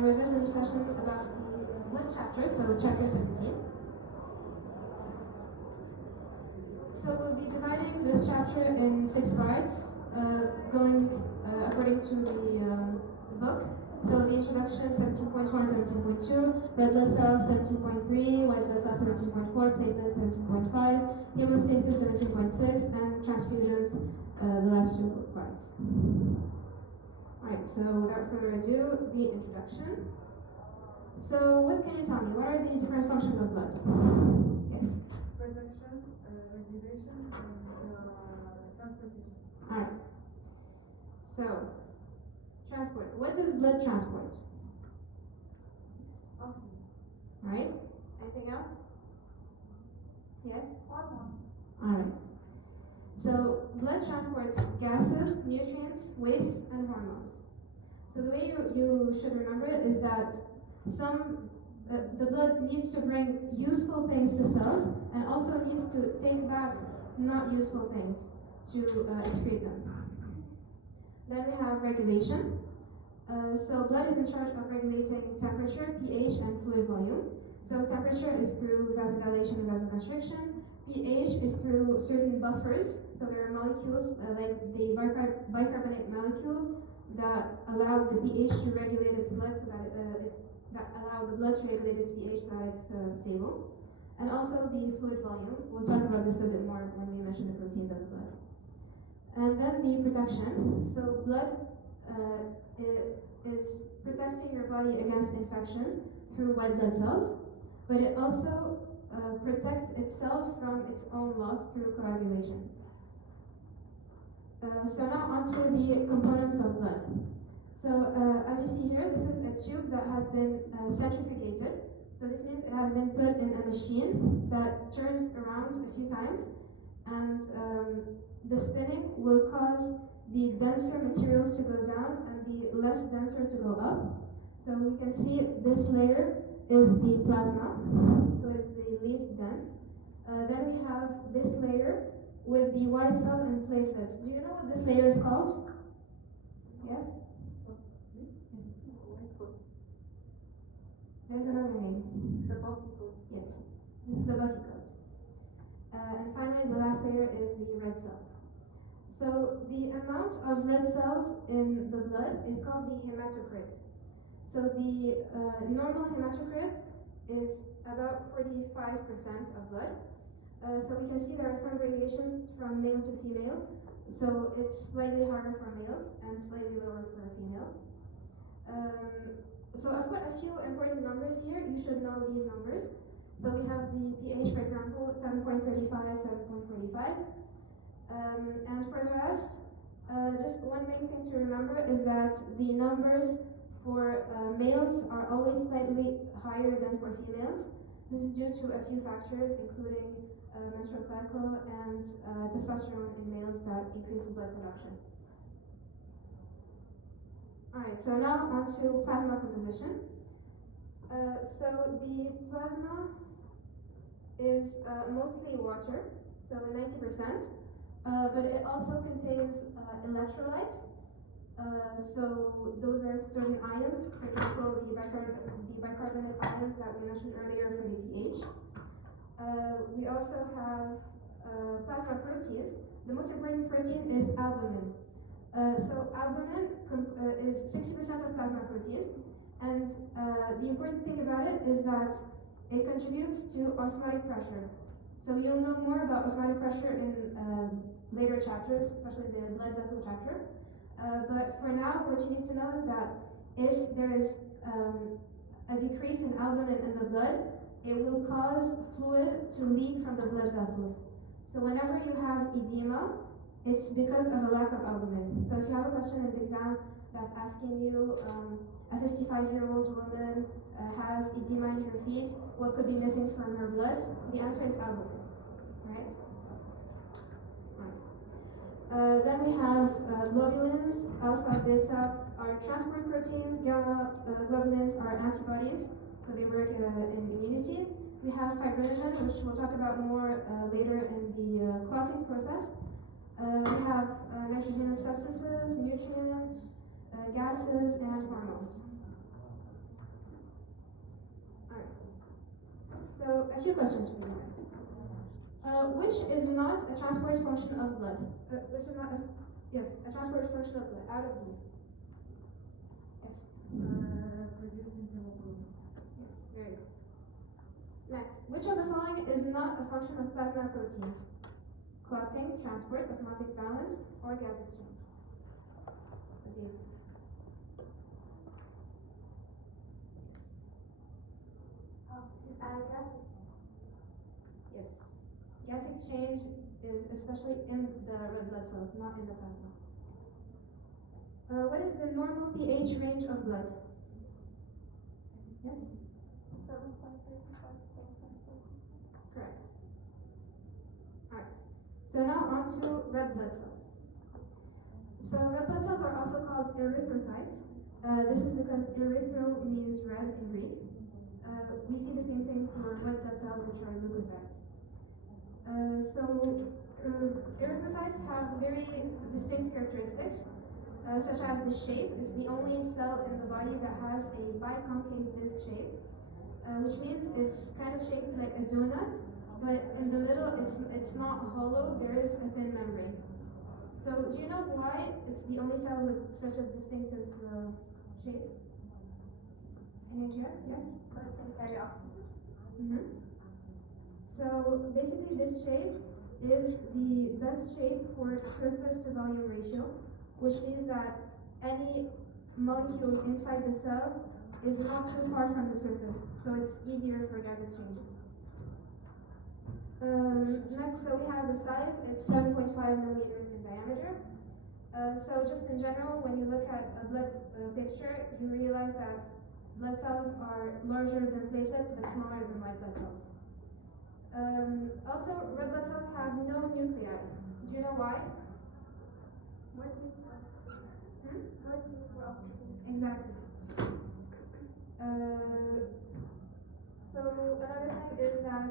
revision session about the blood chapter, so chapter 17. So we'll be dividing this chapter in 6 parts, going according to the book. So the introduction 17.1, 17.2, red blood cells 17.3, white blood cells 17.4, platelets 17.5, hemostasis 17.6, and transfusions, the last 2 parts. Alright, so without further ado, the introduction. So what can you tell me? What are the different functions of blood? Yes? Production, regulation, and transportation. Alright. So, transport. What does blood transport? Alright. Anything else? Yes? Alright. So, blood transports gases, nutrients, waste, and hormones. So the way you should remember it is that the blood needs to bring useful things to cells and also needs to take back not useful things to excrete them. Then we have regulation. So blood is in charge of regulating temperature, pH, and fluid volume. So temperature is through vasodilation and vasoconstriction. pH is through certain buffers. So there are molecules like the bicarbonate molecule that allow the pH to regulate its blood so that allow the blood to regulate its pH so that it's stable. And also the fluid volume. We'll talk about this a bit more when we mention the proteins of the blood. And then the protection. So blood is protecting your body against infections through white blood cells, but it also protects itself from its own loss through coagulation. So now onto the components of blood. So as you see here, this is a tube that has been centrifugated. So this means it has been put in a machine that turns around a few times, and the spinning will cause the denser materials to go down and the less denser to go up. So we can see this layer is the plasma, so it's the least dense. Then we have this layer with the white cells and platelets. Do you know what this layer is called? Yes? There's another name. The Buffy coat. Yes, this is the Buffy coat. And finally, the last layer is the red cells. So the amount of red cells in the blood is called the hematocrit. So the normal hematocrit is about 45% of blood. So we can see there are some variations from male to female. So it's slightly higher for males and slightly lower for females. So I've got a few important numbers here. You should know these numbers. So we have the pH, for example, 7.35, 7.45. And for the rest, just one main thing to remember is that the numbers for males are always slightly higher than for females. This is due to a few factors, including menstrual cycle and testosterone in males that increase blood production. Alright, so now on to plasma composition. So the plasma is mostly water, so 90%, but it also contains electrolytes. So those are certain ions, for example, the bicarbonate ions that we mentioned earlier for the pH. We also have plasma proteins. The most important protein is albumin. So albumin is 60% of plasma proteins, and the important thing about it is that it contributes to osmotic pressure. So you'll know more about osmotic pressure in later chapters, especially the blood vessel chapter. But for now, what you need to know is that if there is a decrease in albumin in the blood, it will cause fluid to leak from the blood vessels. So whenever you have edema, it's because of a lack of albumin. So if you have a question in the exam that's asking you, a 55-year-old woman has edema in her feet, what could be missing from her blood? The answer is albumin, right? Then we have globulins, alpha, beta are transport proteins, gamma globulins are antibodies, so they work in immunity. We have fibrinogen, which we'll talk about more later in the clotting process. We have nitrogenous substances, nutrients, gases, and hormones. So, a few questions for you guys. Which is not a transport function of blood? Which is not a, yes, a transport function of blood, out of these. Yes. Producing hemoglobin. Yes, very good. Next, which of the following is not a function of plasma proteins? Clotting, transport, osmotic balance, or gas exchange? What do you think? Yes. Gas exchange is especially in the red blood cells, not in the plasma. What is the normal pH range of blood? Yes? 7.35, Correct. Alright. So now on to red blood cells. So red blood cells are also called erythrocytes. This is because erythro means red in Greek. We see the same thing for red blood cells, which are leukocytes. Erythrocytes have very distinct characteristics, such as the shape. It's the only cell in the body that has a biconcave disc shape, which means it's kind of shaped like a donut, but in the middle it's not hollow, there is a thin membrane. So do you know why it's the only cell with such a distinctive shape? Any guess? Yes? so it can carry oxygen. Mm-hmm. So basically this shape is the best shape for surface to volume ratio, which means that any molecule inside the cell is not too far from the surface, so it's easier for gas exchanges. Next, so we have the size. It's 7.5 millimeters in diameter. So just in general, when you look at a blood picture, you realize that blood cells are larger than platelets but smaller than white blood cells. Also, red blood cells have no nuclei. Do you know why? Where's this from? Where's this from? Exactly. So another thing is that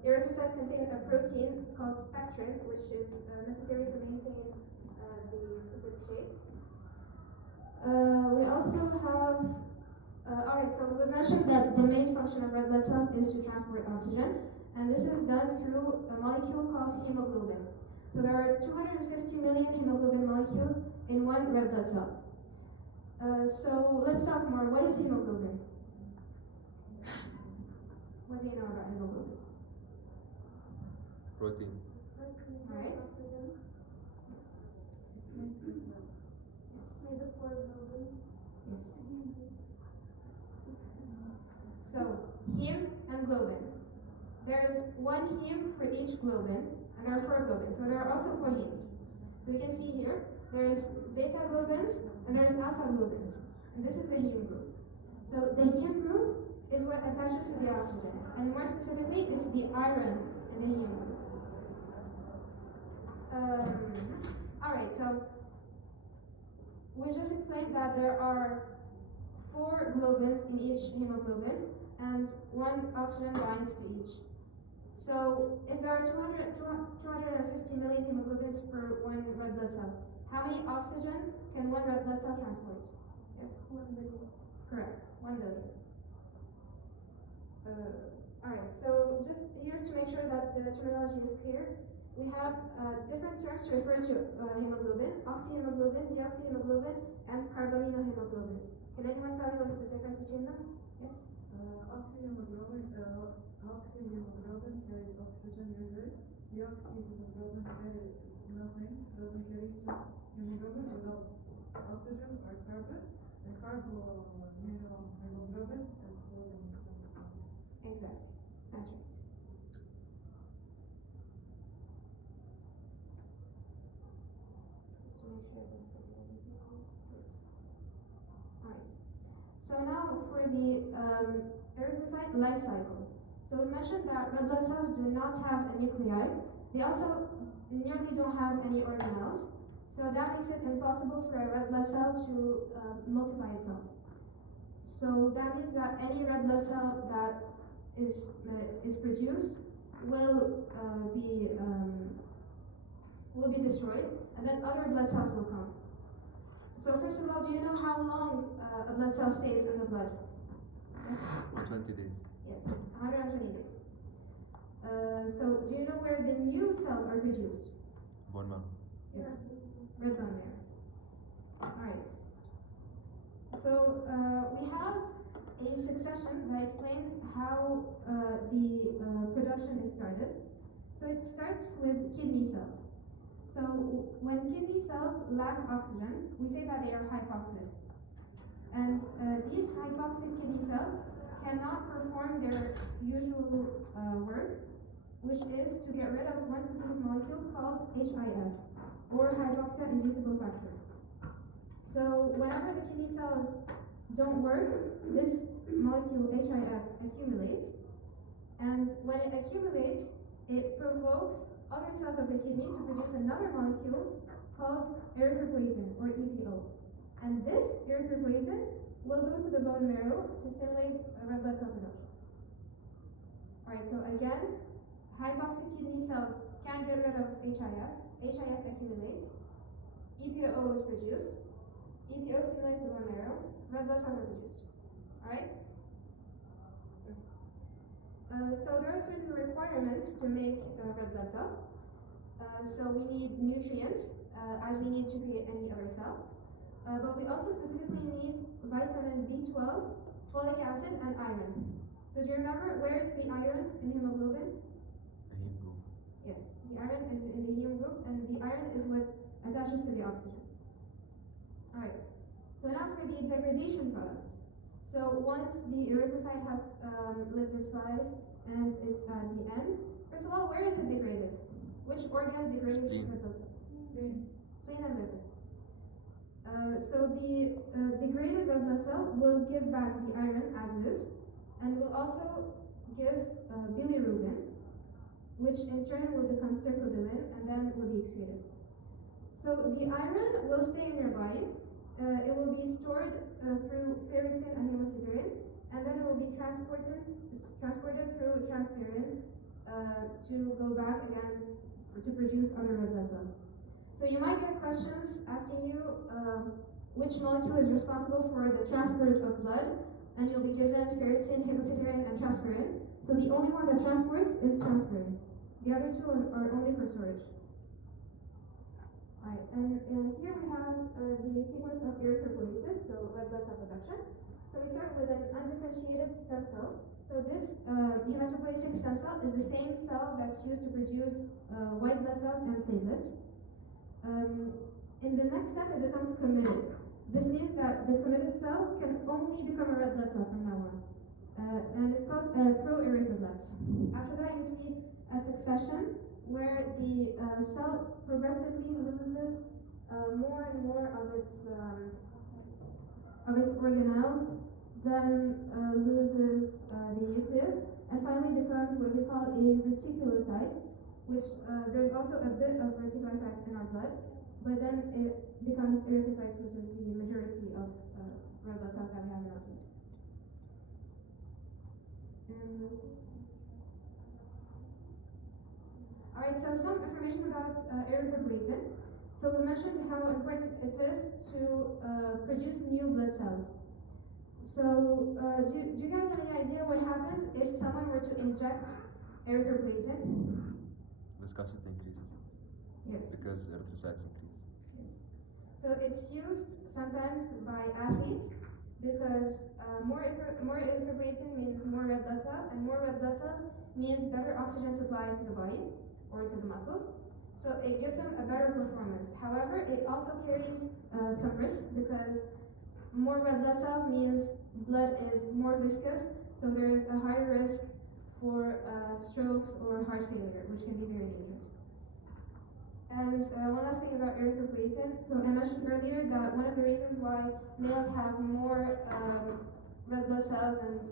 erythrocytes contain a protein called spectrin, which is necessary to maintain the specific shape. We also have, alright, so we mentioned that the main function of red blood cells is to transport oxygen, and this is done through a molecule called hemoglobin. So there are 250 million hemoglobin molecules in one red blood cell. So let's talk more. What is hemoglobin? What do you know about hemoglobin? Protein. Alright. Oxygen. Yes. Made of four globin. Yes. So, heme and globin. There's one heme for each globin, and there are 4 globins. So there are also 4 hemes. So you can see here, there's beta globins and there's alpha globins. And this is the heme group. So the heme group is what attaches to the oxygen. And more specifically, it's the iron in the heme group. Alright, so we just explained that there are 4 globins in each hemoglobin and 1 oxygen binds to each. So if there are 250 million hemoglobins per 1 red blood cell, how many oxygen can 1 red blood cell transport? Yes? 1 billion. Correct, 1 billion. Alright, so just here to make sure that the terminology is clear, we have different terms to refer to hemoglobin: oxyhemoglobin, deoxyhemoglobin, and carbaminohemoglobin. Can anyone tell me what's the difference between them? Yes? Oxyhemoglobin carries oxygen usually. Deoxyhemoglobin carries nothing, doesn't carry just hemoglobin without oxygen or carbon. And carbaminohemoglobin is floating. Exactly, that's right. Just to make sure that Alright. So now for the erythrocyte life cycles. So we mentioned that red blood cells do not have a nuclei. They also nearly don't have any organelles. So that makes it impossible for a red blood cell to multiply itself. So that means that any red blood cell that is produced will be destroyed, and then other blood cells will come. So first of all, do you know how long a blood cell stays in the blood? Yes? For 20 days. Yes, 120 days. So do you know where the new cells are produced? Bone marrow. Yes, red bone marrow. Alright. So we have a succession that explains how the production is started. So it starts with kidney cells. So when kidney cells lack oxygen, we say that they are hypoxic. And these hypoxic kidney cells cannot perform their usual work, which is to get rid of one specific molecule called HIF, or hydroxyl-inducible factor. So whenever the kidney cells don't work, this molecule HIF accumulates, and when it accumulates, it provokes other cells of the kidney to produce another molecule called erythropoietin, or EPO. And this erythropoietin will go to the bone marrow to stimulate red blood cell production. Alright, so again, hypoxic kidney cells can't get rid of HIF accumulates, EPO is produced, EPO stimulates the bone marrow, red blood cells are produced. Alright? So there are certain requirements to make red blood cells. So we need nutrients, as we need to create any other cell. But we also specifically need vitamin B12, folic acid, and iron. So do you remember where is the iron in hemoglobin? The heme group. Yes, the iron is in the heme group, and the iron is what attaches to the oxygen. Alright, so now for the degradation products. So once the erythrocyte has lived its life and it's at the end, first of all, where is it degraded? Which organ degrades Spleen. red blood cells? Spleen and liver. So the degraded red blood cell will give back the iron as is, and will also give bilirubin, which in turn will become stercobilin and then will be excreted. So the iron will stay in your body. It will be stored through ferritin and hemosiderin, and then it will be transported through transferrin to go back again to produce other red blood cells. So you might get questions asking you which molecule is responsible for the transport of blood, and you'll be given ferritin, hemosiderin, and transferrin. So the only one that transports is transferrin. The other two are only for storage. Alright, and here we have the sequence of erythropoiesis, so red blood cell production. So we start with an undifferentiated stem cell. So this hematopoietic stem cell is the same cell that's used to produce white blood cells and platelets. In the next step, it becomes committed. This means that the committed cell can only become a red blood cell from now on. And it's called pro-erythroblasts. After that, you see a succession where the cell progressively loses more and more of its organelles, then loses the nucleus, and finally becomes what we call a reticulocyte, which there's also a bit of reticulocytes in our blood, but then it becomes erythrocytes, which is the majority of red blood cells that we have in our blood. Alright, so some information about erythropoietin. So we mentioned how important it is to produce new blood cells. So do you guys have any idea what happens if someone were to inject erythropoietin? Viscosity increases Yes. because erythrocytes increase. Yes. So it's used sometimes by athletes because more erythropoietin means more red blood cells, and more red blood cells means better oxygen supply to the body or to the muscles. So it gives them a better performance. However, it also carries some risks because more red blood cells means blood is more viscous, so there is a higher risk for strokes or heart failure, which can be very dangerous. And one last thing about erythropoietin. So I mentioned earlier that one of the reasons why males have more red blood cells and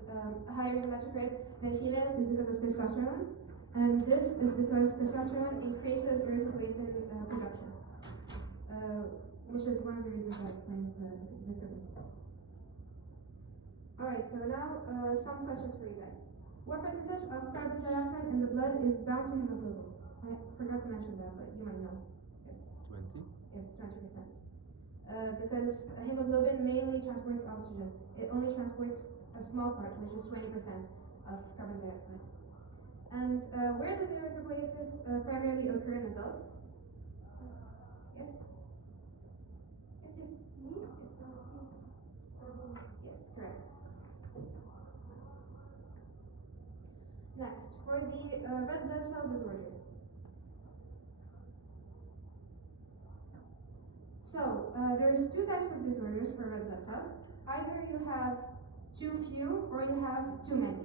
higher hematocrit than females is because of testosterone. And this is because testosterone increases erythropoietin production, which is one of the reasons that explains the difference. Alright, so now some questions for you guys. What percentage of carbon dioxide in the blood is bound to hemoglobin? I forgot to mention that, but you might know. Yes. 20? Yes, 20%. Because hemoglobin mainly transports oxygen. It only transports a small part, which is 20%. of carbon dioxide. And where does erythropoiesis primarily occur in adults? Yes? Yes, yes. Yes, correct. Next, for the red blood cell disorders. So, there's two types of disorders for red blood cells. Either you have too few or you have too many.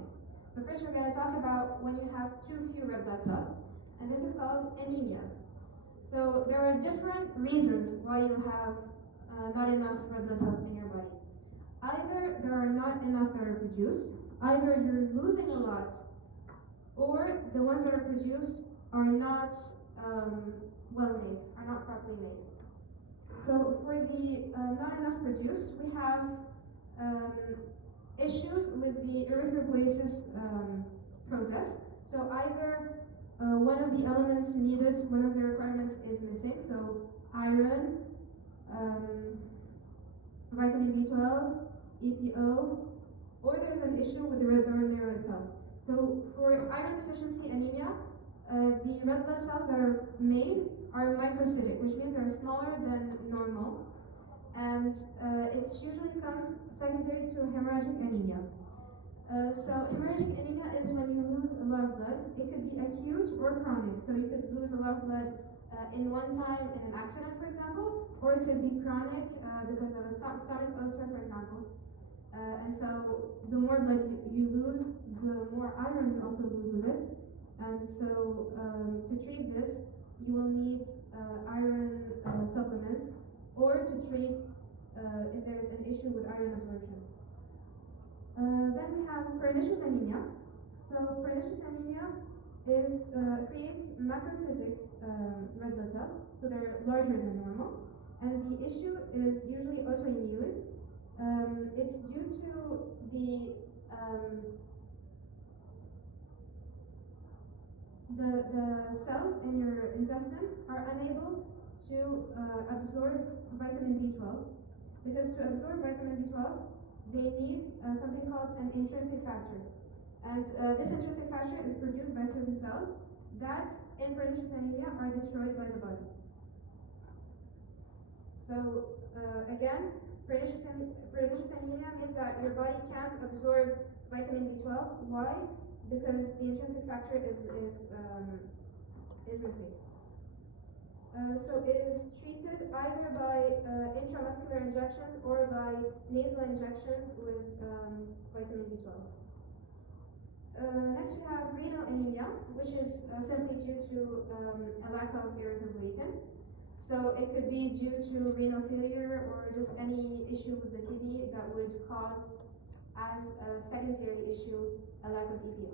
So first we're going to talk about when you have too few red blood cells, and this is called anemias. So there are different reasons why you have not enough red blood cells in your body. Either there are not enough that are produced, either you're losing a lot, or the ones that are produced are not well made, are not properly made. So for the not enough produced, we have issues with the erythropoiesis process. So either one of the elements needed, one of the requirements is missing, so iron, vitamin B12, EPO, or there's an issue with the red blood marrow itself. So for iron deficiency anemia, the red blood cells that are made are microcytic, which means they're smaller than normal, and it usually comes secondary to hemorrhagic anemia. So hemorrhagic anemia is when you lose a lot of blood. It could be acute or chronic. So you could lose a lot of blood in one time in an accident, for example, or it could be chronic because of a stomach ulcer, for example. And so the more blood you lose, the more iron you also lose with it. And so to treat this, you will need iron supplements, or to treat if there is an issue with iron absorption. Then we have pernicious anemia. So pernicious anemia creates macrocytic red blood cells, so they're larger than normal, and the issue is usually autoimmune. It's due to the cells in your intestine are unable to absorb vitamin B12, because to absorb vitamin B12 they need something called an intrinsic factor, and this intrinsic factor is produced by certain cells that in pernicious anemia are destroyed by the body. So again, pernicious anemia means that your body can't absorb vitamin B12. Why? Because the intrinsic factor is missing. So it is treated either by intramuscular injections or by nasal injections with vitamin B12. Next we have renal anemia, which is simply due to a lack of erythropoietin. So it could be due to renal failure or just any issue with the kidney that would cause, as a secondary issue, a lack of EPO.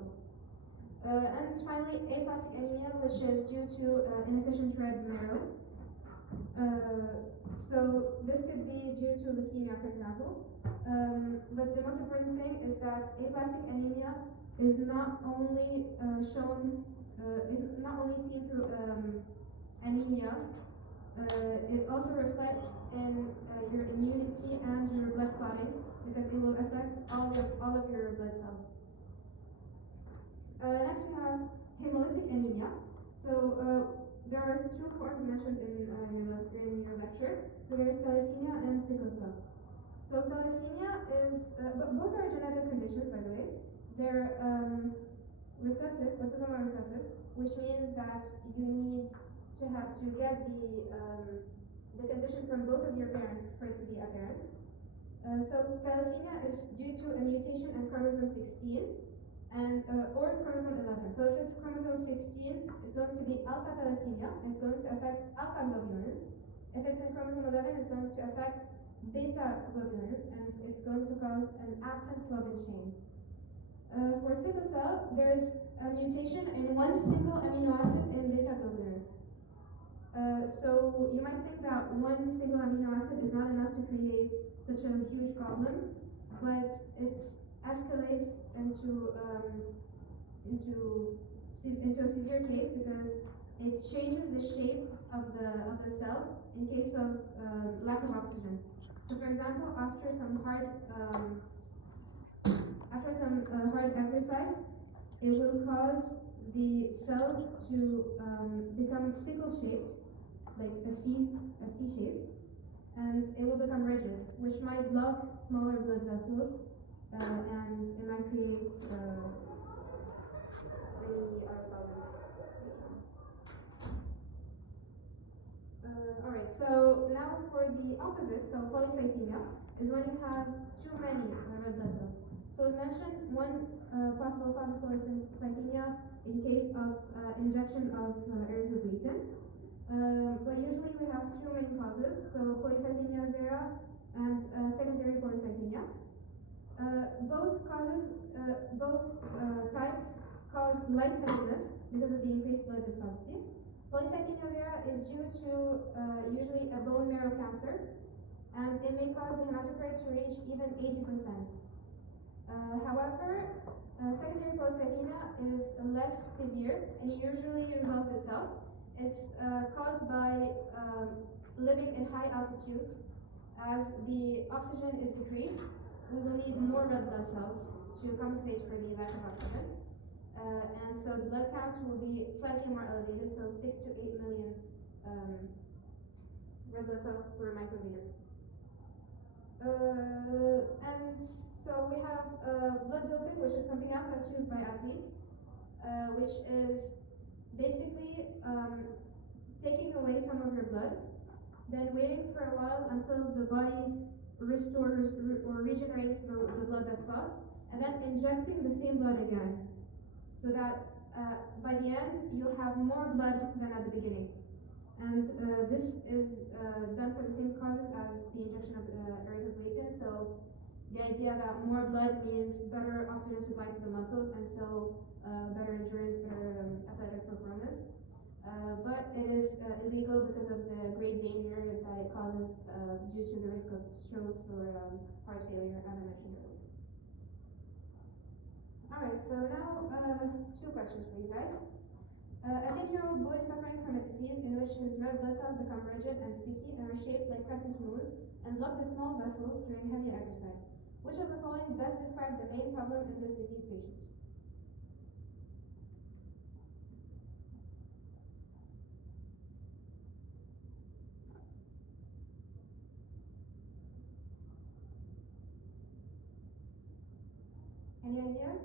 And finally, aplastic anemia, which is due to inefficient red marrow. So this could be due to leukemia, for example. But the most important thing is that aplastic anemia is not only is not only seen through anemia. It also reflects in your immunity and your blood clotting, because it will affect all of your blood cells. Next we have hemolytic anemia. So there are two forms mentioned in your lecture. So there's thalassemia and sickle cell. So thalassemia is, both are genetic conditions, by the way. They're recessive, autosomal recessive, which means that you need to get the condition from both of your parents for it to be apparent. So thalassemia is due to a mutation in chromosome 16 and or chromosome 11. So if it's chromosome 16, it's going to be alpha thalassemia, and it's going to affect alpha globulins. If it's in chromosome 11, it's going to affect beta globulins, and it's going to cause an absent globin chain. For sickle cell, there's a mutation in one single amino acid in beta globulins. So you might think that one single amino acid is not enough to create such a huge problem, but it escalates into a severe case, because it changes the shape of the cell in case of lack of oxygen. So for example, after some heart after some hard exercise, it will cause the cell to become sickle-shaped, like a C shape, and it will become rigid, which might block smaller blood vessels, and it might create many other problems. Alright, so now for the opposite, so polycythemia, is when you have too many red blood cells. So we mentioned one possible cause of polycythemia in case of injection of erythropoietin. But usually we have two main causes, so polycythemia vera and secondary polycythemia. Both types cause lightheadedness because of the increased blood viscosity. Polycythemia vera is due to usually a bone marrow cancer, and it may cause the hematocrit to reach even 80%. However, secondary polycythemia is less severe and it usually resolves itself. It's caused by living in high altitudes. As the oxygen is decreased, we will need more red blood cells to compensate for the lack of oxygen. And so the blood count will be slightly more elevated, so 6 to 8 million red blood cells per microliter. And so we have blood doping, which is something else that's used by athletes, which is basically taking away some of your blood, then waiting for a while until the body restores or regenerates the blood that's lost, and then injecting the same blood again, so that by the end you'll have more blood than at the beginning. And this is done for the same causes as the injection of erythropoietin. So the idea that more blood means better oxygen supply to the muscles, and so better endurance, better athletic performance. But it is illegal because of the great danger that it causes due to the risk of strokes or heart failure, as I mentioned earlier. Alright, so now two questions for you guys. A 10-year-old boy suffering from a disease in which his red blood cells become rigid and sticky and are shaped like crescent moons and block the small vessels during heavy exercise. Which of the following best describe the main problem in this disease patient? Any ideas?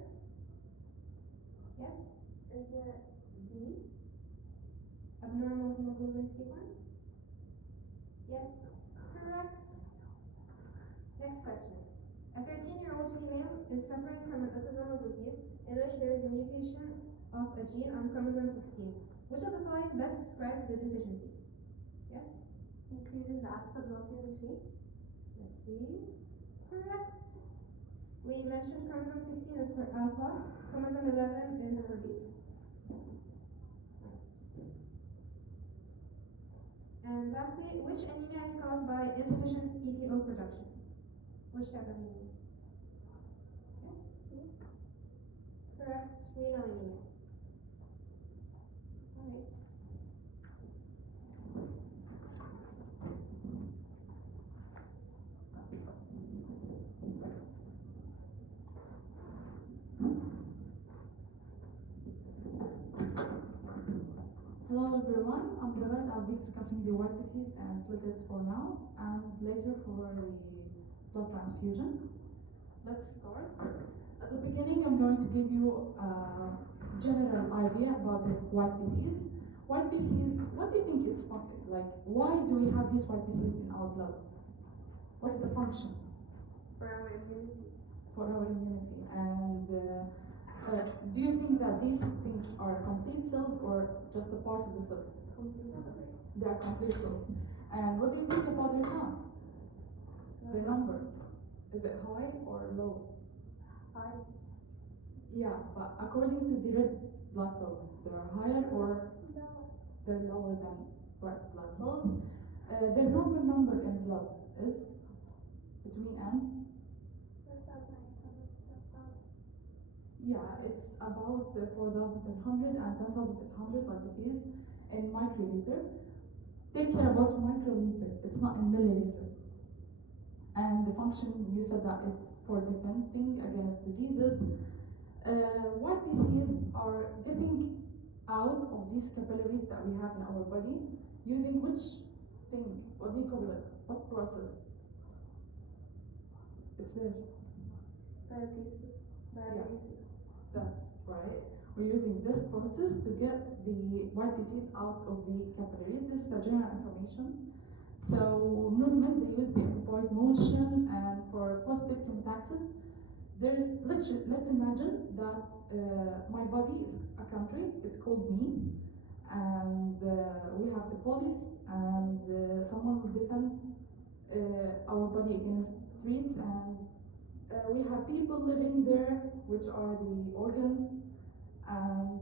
Yes? Is it B? Abnormal hemoglobin sequence? Yes, correct. Next question. A 13-year-old female is suffering from an autosomal disease in which there is a mutation of a gene on chromosome 16. Which of the following best describes the deficiency? Yes? Increases the alpha blocking machine. Let's see. Correct. We mentioned chromosome 16 is for alpha, chromosome 11 is for beta. And lastly, which anemia is caused by insufficient EPO production? Which type of anemia? Yes? Correct. Renal anemia. Alright. Hello everyone, I'm Raghad. I'll be discussing the white disease and platelets for now, and later for the blood transfusion. Let's start. At the beginning, I'm going to give you a general idea about the white disease. White disease, what do you think it's like? Why do we have this white disease in our blood? What's the function? For our immunity. For our immunity. And do you think that these things are complete cells or just a part of the cell? Complete cells. They are complete cells. And what do you think about their count? Their number? Is it high or low? High. Yeah, but according to the red blood cells, they are higher or No. they're lower than white blood cells. Their number in blood is between and yeah, it's about 4,800 and 10,800 white disease in microliter. Take care about microliter, it's not in milliliter. And the function, you said that it's for defending against diseases. White PCs are getting out of these capillaries that we have in our body using which thing? What do you call it? What process? It's there. Diabetes. That's right. We're using this process to get the white PCs out of the capillaries. This is the general information. So movement, they use the amplified motion, and for positive chemotaxis, let's imagine that my body is a country. It's called me, and we have the police, and someone will defend our body against threats, and we have people living there, which are the organs, and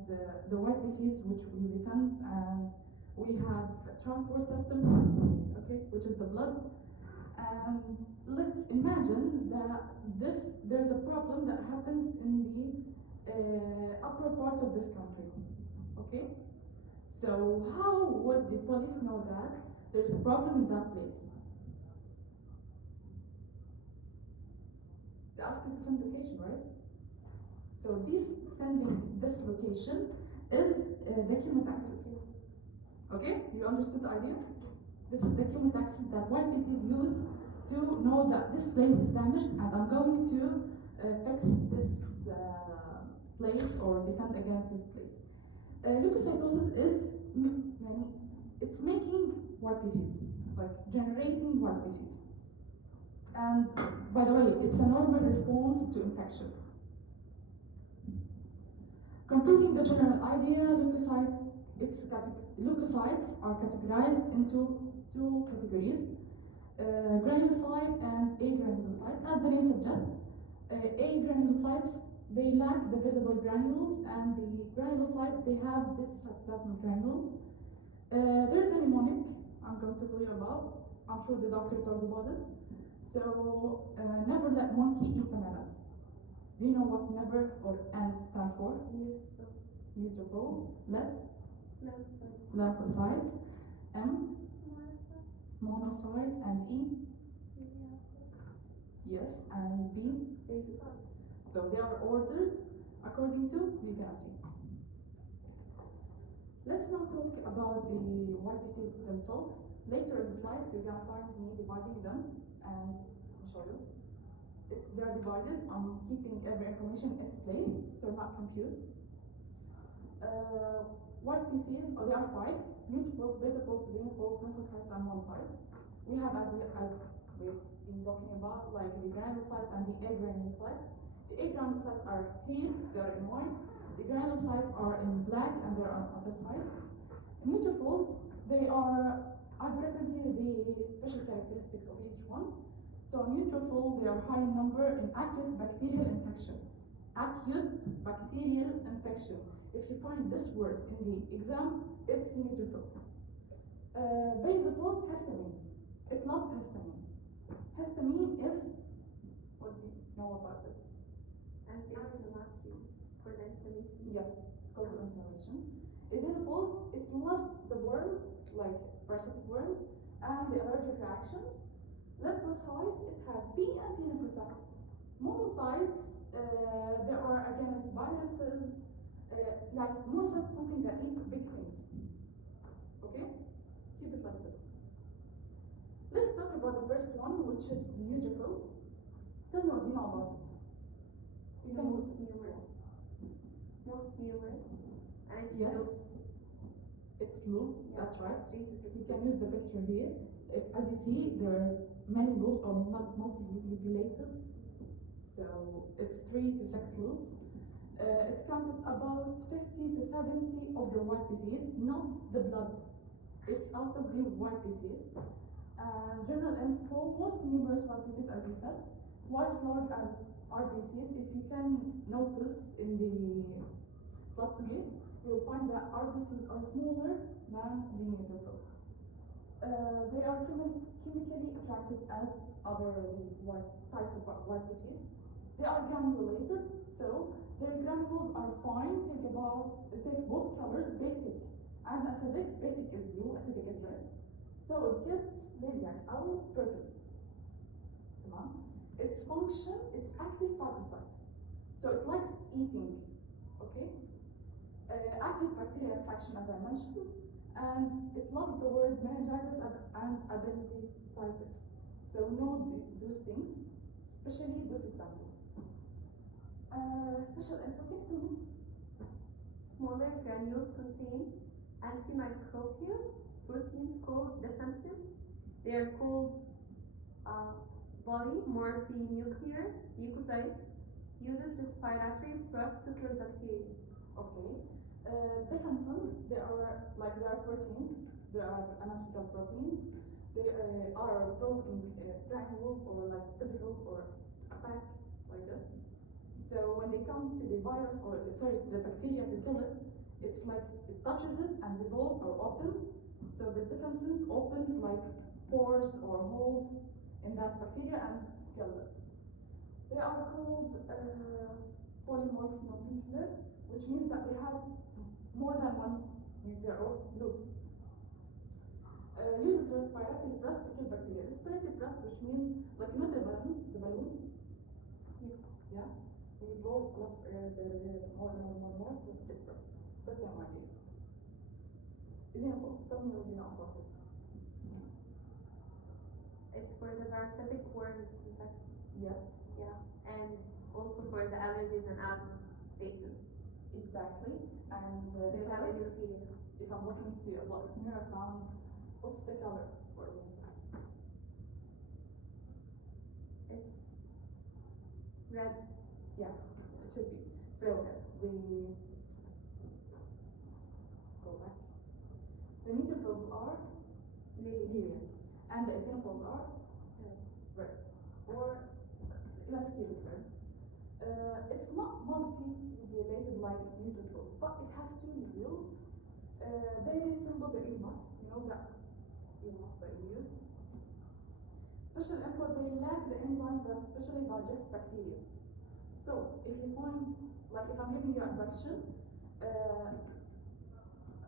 the white disease, which we defend, and we have a transport system, okay, which is the blood. And let's imagine that there's a problem that happens in the upper part of this country, okay? So how would the police know that there's a problem in that place? They ask me to send location, right? So sending this location is the chemotaxis. Okay, you understood the idea? This is the chemotaxis that white PCs use to know that this place is damaged, and I'm going to fix this place or defend against this place. Leukocytosis is it's making white PCs, like generating white PCs. And by the way, it's a normal response to infection. Completing the general idea, leukocytes are categorized into two categories, granulocyte and agranulocyte. As the name suggests, agranulocytes, they lack the visible granules, and the granulocytes, they have this cytoplasmic granules. There's a mnemonic I'm going to tell you about. I'm sure the doctor talked about it. So, never let monkey eat bananas. Do you know what never or N stand for? Neutrophils. Let? Lymphocytes. M? Monocytes. And E? Yes. And B? So they are ordered according to Mutasem. Let's now talk about the white diseases themselves. Later in the slides, you're going to find me dividing them, and I'll show you. They're divided. I'm keeping every information in its place, so you're not confused. White disease, there are 5: neutrophils, basophils, eosinophils, lymphocytes, and monocytes. We have, as we've been talking about, like the granulocytes and the agranulocytes. The agranulocytes are here, they're in white. The granulocytes are in black, and they're on the other side. Neutrophils, they are, I've written here the special characteristics of each one. So neutrophil, they are high in number in acute bacterial infection. Acute bacterial infection. If you find this word in the exam, it's neutrophil. Basophils, histamine. It loves histamine. Histamine is, what do you know about it? Anti-inflammatory for the inflammation. Yes, causes inflammation. Eosinophils, it loves the worms, like parasitic worms, and the allergic reactions. Lymphocytes, it has B and T lymphocytes. Monocytes, there are against viruses, like monocytes, something that eats big things. Okay? Keep it like this. Let's talk about the first one, which is neutrophils. Tell me what you know about it. You can Most numerous. And it's yes. low. It's loop, Yeah, that's right. 3 to 6. You can use the picture here. As you see, there's many loops or multi-loopulated. So it's 3 to 6 loops. It's counted about 50 to 70 of the white disease, not the blood. It's out of the white disease. General info, most numerous white disease, as we said, twice large as RBCs. If you can notice in the blood smear, you'll find that RBCs are smaller than the neutrophils. They are chemically attracted as other types of white disease. They are granulated, so their granules are fine. Take both colors, basic and acidic. Basic is blue, acidic is red. So it gets maybe like purple. function, it's active phagocyte. So it likes eating, okay? Active bacterial infection, as I mentioned, and it loves the word meningitis and appendicitis. So know those things, especially those examples. Special info, can you tell me? Smaller granules contain antimicrobial proteins called defenses. They are called polymorphinuclear leukocytes. Uses respiratory brush to kill bacteria. Okay. Defenses, they are proteins. They are anatomical proteins. They are built in granules or like vesicles or a pack like this. So when they come to the virus or to the bacteria to kill it, it's like it touches it and dissolves or opens. So the defenses opens like pores or holes in that bacteria and kill it. They are called polymorphinuclear, which means that they have more than one nuclear group. Uses respiratory brush to kill bacteria. Respiratory brush, which means like you know the balloon. Yeah. When you blow a lot of air, more, with the brush. That's the idea. Examples. Tell me what you know about it. It's for the parasitic worms infection. Yes. Yeah. And also for the allergies and asthma patients. Exactly. And They have endothelium. if I'm looking to a blood smear, I found what's the color for example? It's red. Yeah, it should be. So the go back. The neutrophils are lilium, and the eosinophils are red. Or let's keep it red. It's not multi-related like neutrophils, but it has two nucleus. They resemble the emas, you know that emas that you use. Special info, they lack the enzyme that specially digests bacteria. So if you find, like if I'm giving you a question,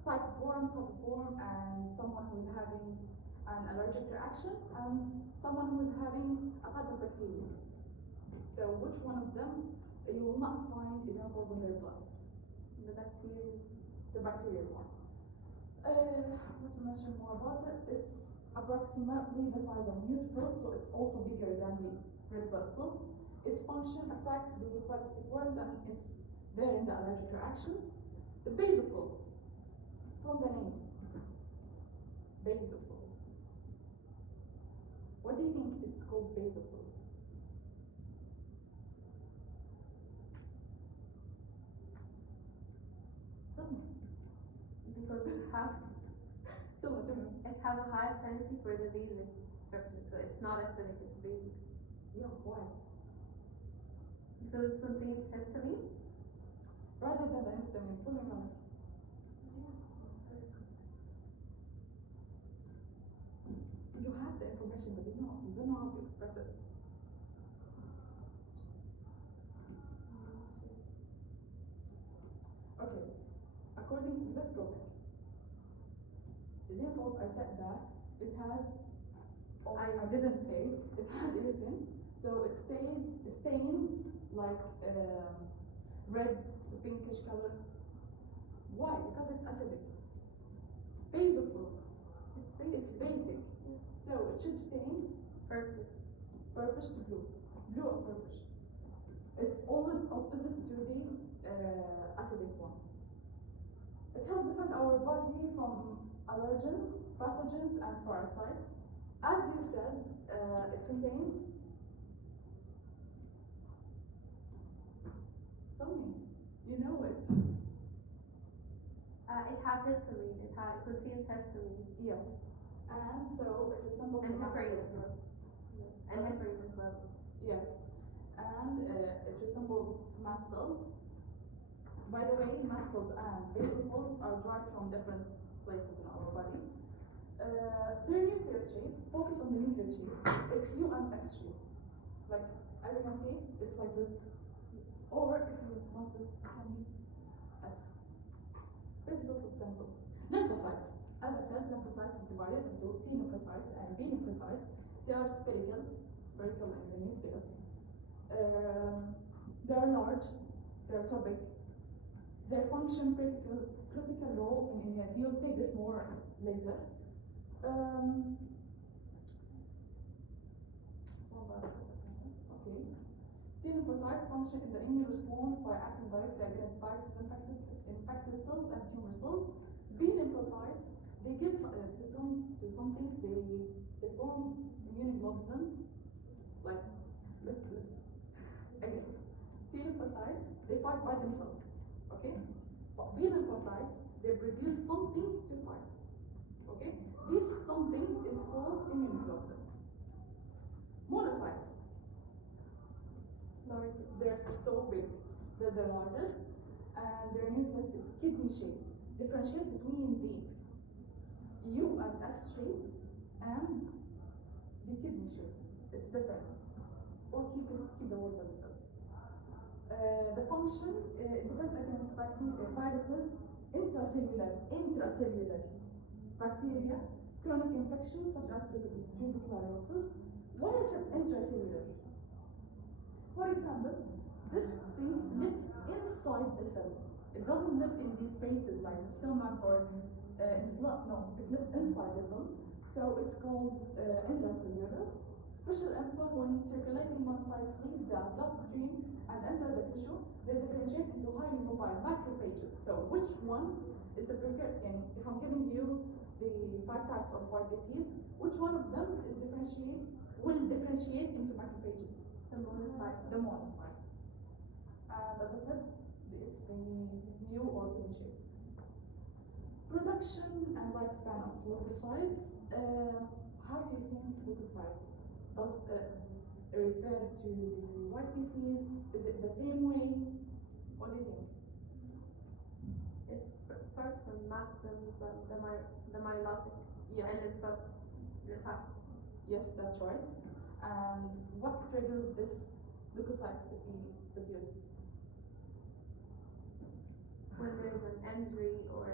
type of form, and someone who's having an allergic reaction, and someone who's having a type of bacteria. So which one of them you will not find examples in their blood? The bacteria. The bacterial one. What to mention more about it? It's approximately the size of neutrophils, so it's also bigger than the red blood cells. Its function affects the parasitic worms, and it's there in the allergic reactions. The basophils, from the name, basophils. What do you think it's called basophils? Tell me. Because it have a high affinity for the basic structure, so it's not acidic, it's basic. Yeah, why? Because it contains histamine. Rather than the histamine, tell me about it. You have the information, but you don't know how to express it. Okay, let's go back. Examples, I said that it has, I didn't say, it has eosin, so it stains like red to pinkish color. Why? Because it's acidic. Basophils, it's basic. So it should stain purplish to blue or purplish. It's always opposite to the acidic one. It helps defend our body from allergens, pathogens, and parasites. As you said, it contains. Tell me, you know it. It has histamine. It contains histamine. Yes. And so it resembles And mast heparin as cells. well. And heparin as well. Yes. And it resembles mast cells. By the way, mast cells and basophils are derived from different places in our body. Their nucleus shape, focus on the nucleus shape. It's U and S shape. Like, as you can see, it's like this. Or if you want this, S. Basophils is simple. Lymphocytes. As I said, lymphocytes is divided into T lymphocytes and B lymphocytes. They are spherical in the nucleus. They are large, they are so big. Their function critical role in immunity. You'll take this more later. Okay. T lymphocytes function in the immune response by acting directly against viruses, infected cells, and tumor cells. B lymphocytes, they give to something, they form immunoglobulins, like let's again. T lymphocytes, they fight by themselves, okay? But B lymphocytes, they produce something to fight, okay? This something is called immunoglobulins. Monocytes, they're so big, they're the largest, and their nucleus is kidney shaped. Differentiate between the U and S shape and the kidney shape. It's different. Or keep the word as it is. The function defense against viruses, intracellular bacteria, chronic infections such as tuberculosis. Why is it intracellular? For example, this thing lives inside the cell. It doesn't live in these spaces like the stomach or in the blood. No, it lives inside the cell. So it's called intracellular. Special info when circulating monocytes leave the bloodstream and enter the tissue, they differentiate into highly mobile macrophages. So which one is the precursor? If I'm giving you the 5 types of white disease, which one of them will differentiate into macrophages? The monocytes. And as I said, it's the new organ shape. Production and lifespan of leukocytes. How do you think leukocytes? Does it refer to the white disease? Is it the same way? What do you think? It starts from mast cells, the myelotic, Yes. and it stops the fat. Yes, that's right. And what triggers this leukocytes to be produced? When there's an injury or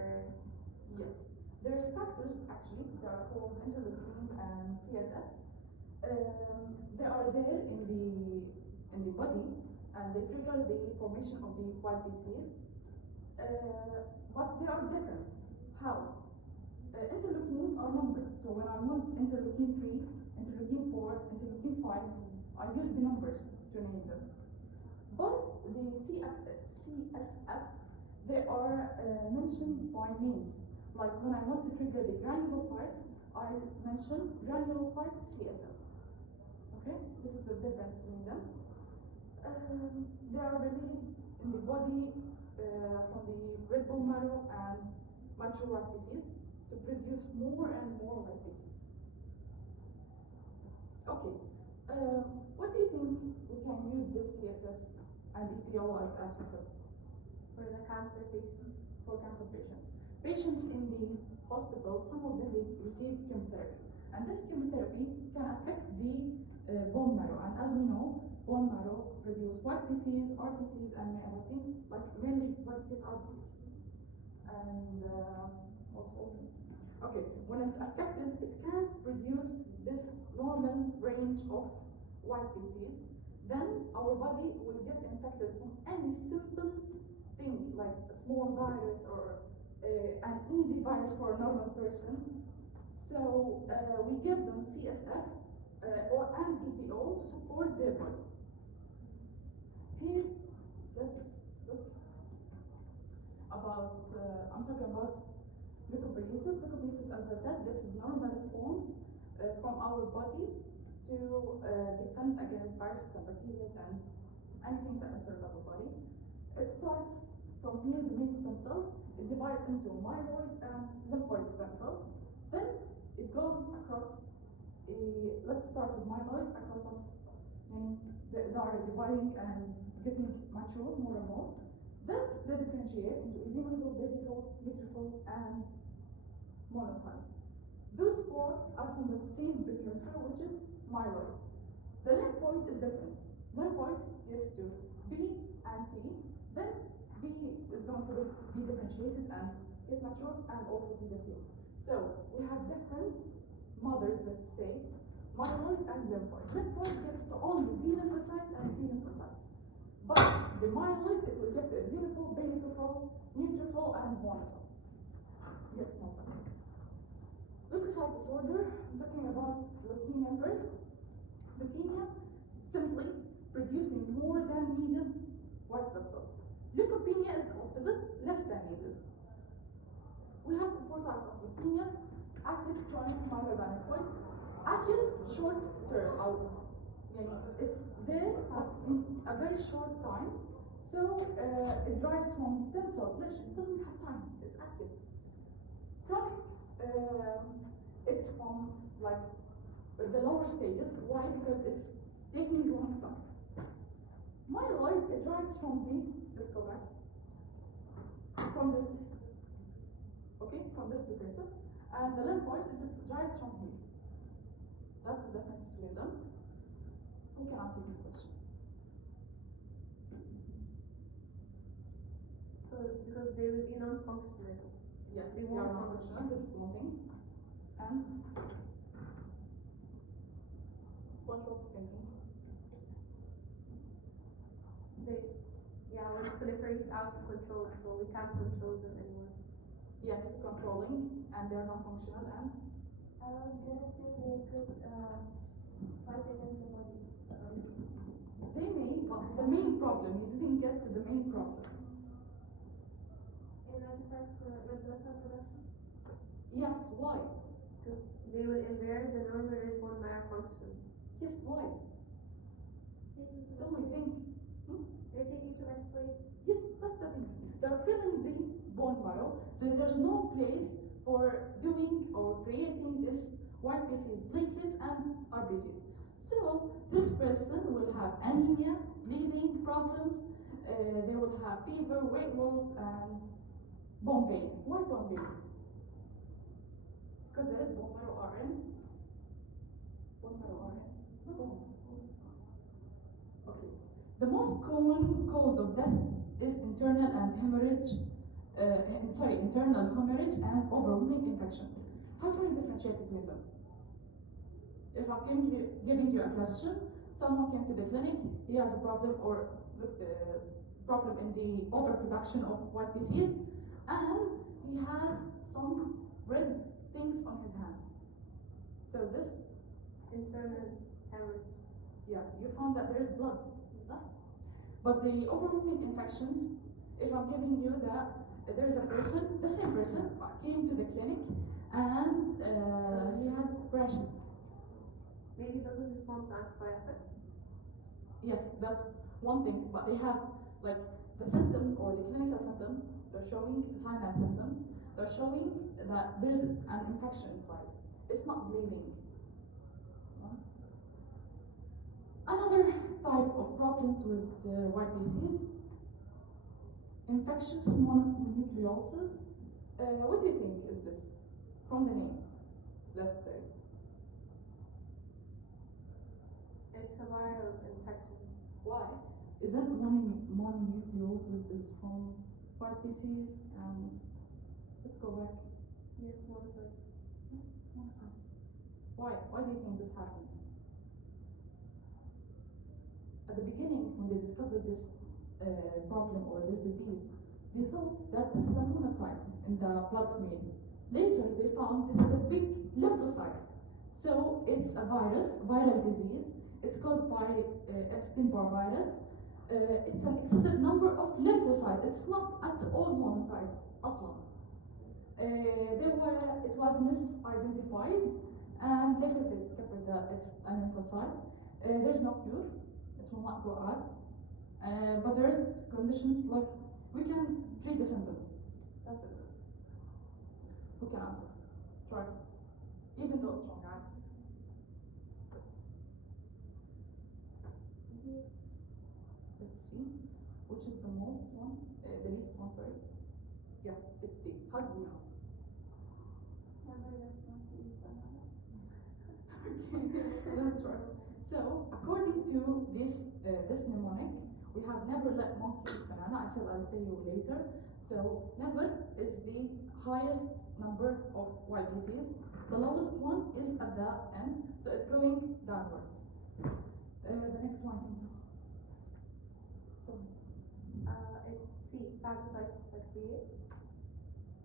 Yes. There's factors actually, they are called interleukins and CSF. They are there in the body and they trigger the formation of the white disease. But they are different. How? Interleukins are numbered. So when I want interleukin 3, interleukin 4, interleukin 5, I use the numbers to name them. But the CSF, they are mentioned by names. Like when I want to trigger the granulocytes, I mention granulocyte CSF. Okay, this is the difference between them. They are released in the body from the red bone marrow and mature white disease to produce more and more white disease. Okay, what do you think we can use this CSF and EPO as you said? for the cancer patients. For cancer patients. Patients in the hospital, some of them they receive chemotherapy. And this chemotherapy can affect the bone marrow. And as we know, bone marrow produce white disease, RBCs, and many other things, like mainly white disease, RBCs. And what else? Okay, when it's affected, it can't produce this normal range of white disease. Then our body will get infected from any simple thing, like a small virus or an easy virus for a normal person. So we give them CSF or an EPO to support their body. Here, let's look about, I'm talking about leukopoiesis. Leukopoiesis, as I said, this is normal response from our body to defend against viruses and bacteria and anything that enters our body. It starts from here, the main stem cell. It divides into myeloid and lymphoid stem cell. Then it goes across let's start with myeloid, across of, they are dividing and getting mature more and more. Then they differentiate into eosinophil, basophil, neutrophil, and monocyte. Those 4 are from the same precursor, which is myeloid. The lymphoid is different. Lymphoid gives to B and T. Then B is going to be differentiated and get mature and also be the same. So we have different mothers, let's say, myeloid and lymphoid. Lymphoid gets to only B lymphocytes and T lymphocytes. But the myeloid, it will get to eosinophil, basophil, neutrophil, and monocyte. Yes, monocyte. Leukocyte disorder, I'm talking about leukemia first. Leukemia, simply producing more than needed white blood cells. Leukopenia is the opposite, less than needed. We have four types of leukemias: acute, chronic, mild, and acute. Acute, short term, it's there but in a very short time. So it derives from stem cells. It doesn't have time. It's acute. Chronic, it's from like the lower stages. Why? Because it's taking a long time. Myeloid, it derives from the, let's go back, from this, okay, from this precursor. And the lymphoid, it derives from here. That's the difference between them. Who can answer this question? So, because they will be non-functional. Yes, They they won't are non-functional. This is one thing. And SpongeBob's thinking. They, when it proliferates out of control, so we can't control them anymore. Yes, controlling, and they're non-functional. And I was gonna say they could fight against the body. they may, but the main problem, you didn't get to the main problem. In that effect for red blood cell production? Yes, why? Because they will impair the normal red bone marrow function. Yes, why? Taking too Tell much me, space. think. They're taking too much space. Yes, that's the thing. They're filling the bone marrow, so there's no place for doing or creating this white PCs, platelets, and RBCs. So this person will have anemia, bleeding problems, they will have fever, weight loss, and bone pain. Why bone pain? Because there is bone marrow RN. Bone marrow RN. No bones. Okay. The most common cause of death is internal hemorrhage and overwhelming infections. How can we differentiate between them? If I'm giving you a question, someone came to the clinic, he has a problem or problem in the overproduction of white disease, and he has some red things on his hand. So this, Internal hemorrhage. yeah, you found that there is blood, is that? But the overwhelming infections, if I'm giving you that there's a person, the same person came to the clinic and he has rashes. Maybe doesn't respond to antibiotics. Yes, that's one thing, but they have like the symptoms or the clinical symptoms, they're showing signs and symptoms, they're showing that there's an infection inside. It's not bleeding. Another type of problems with white disease, infectious mononucleosis. What do you think is this? From the name, let's say. It's a viral infection. Why? Isn't mononucleosis is from white disease? Let's go back. Yes, monocytes. Monocytes. Why? Why do you think this happened? At the beginning, when they discovered this problem or this disease, they thought that this is a monocyte in the blood stream. Later, they found this is a big lymphocyte. So it's a virus, viral disease. It's caused by Epstein-Barr virus. It's an excessive number of lymphocytes. It's not at all monocytes, أصلاً. It was misidentified, and later they discovered that it's a lymphocyte. There's no cure. It will not go out. But there is conditions like we can treat the symptoms. That's it. Who can answer? Try. Even though it's wrong, right? Let's see. Which is the most one? The least one, sorry. Yeah, it's D. How do you know? That's right. So, according to this mnemonic, we have never let monkey eat banana. I said I'll tell you later. So, never is the highest number of YPCs. The lowest one is at the end, so it's going downwards. The next one, please. So, It's C, phagocytes bacteria.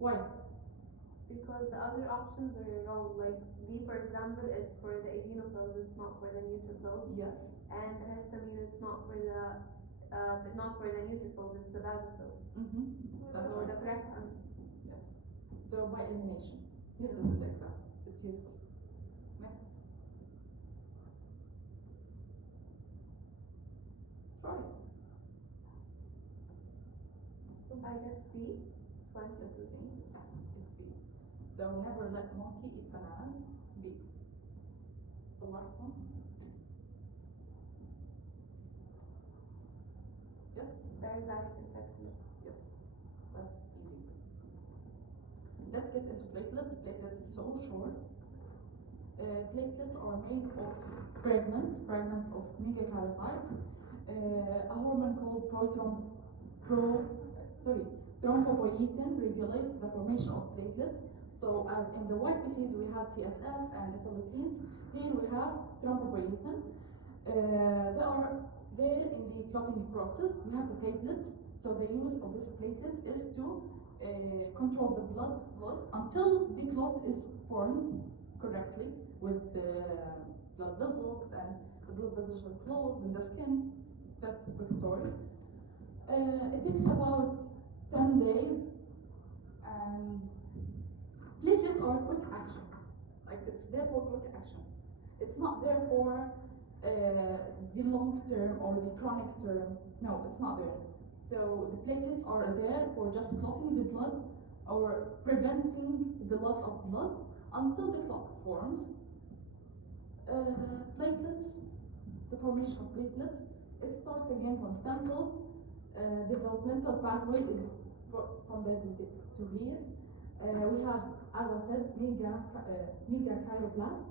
why? Because the other options are wrong. Like D, for example, it's for the eosinophils, it's not for the neutrophils. Yes. And the histamine is not for the neutrophils, it's the basophils. That's So right. the correct answer. Yes. So by elimination. Yes, this is the example. It's useful. Next. Try it. I guess B, 20. Let's see. Yes, it's B. So never let monkey eat bananas. B. The last one. Yes. Parasitic infection. Yes. That's easy. Let's get into platelets. Platelets is so short. Platelets are made of fragments of megakaryocytes. A hormone called thrombopoietin regulates the formation of platelets. So as in the white disease we had CSF and interleukins, here we have thrombopoietin. They are there in the clotting process. We have the platelets. So the use of these platelets is to control the blood loss until the clot is formed correctly with the blood vessels and the blood vessels are closed in the skin. That's a quick story. It takes about 10 days, and platelets are quick action. Like it's there for quick action. It's not there for the long term or the chronic term. No, it's not there. So the platelets are there for just clotting the blood or preventing the loss of blood until the clot forms. Platelets, the formation of platelets, it starts again from stem cells. Developmental pathway is from there to here. We have, as I said, megachyrioblast.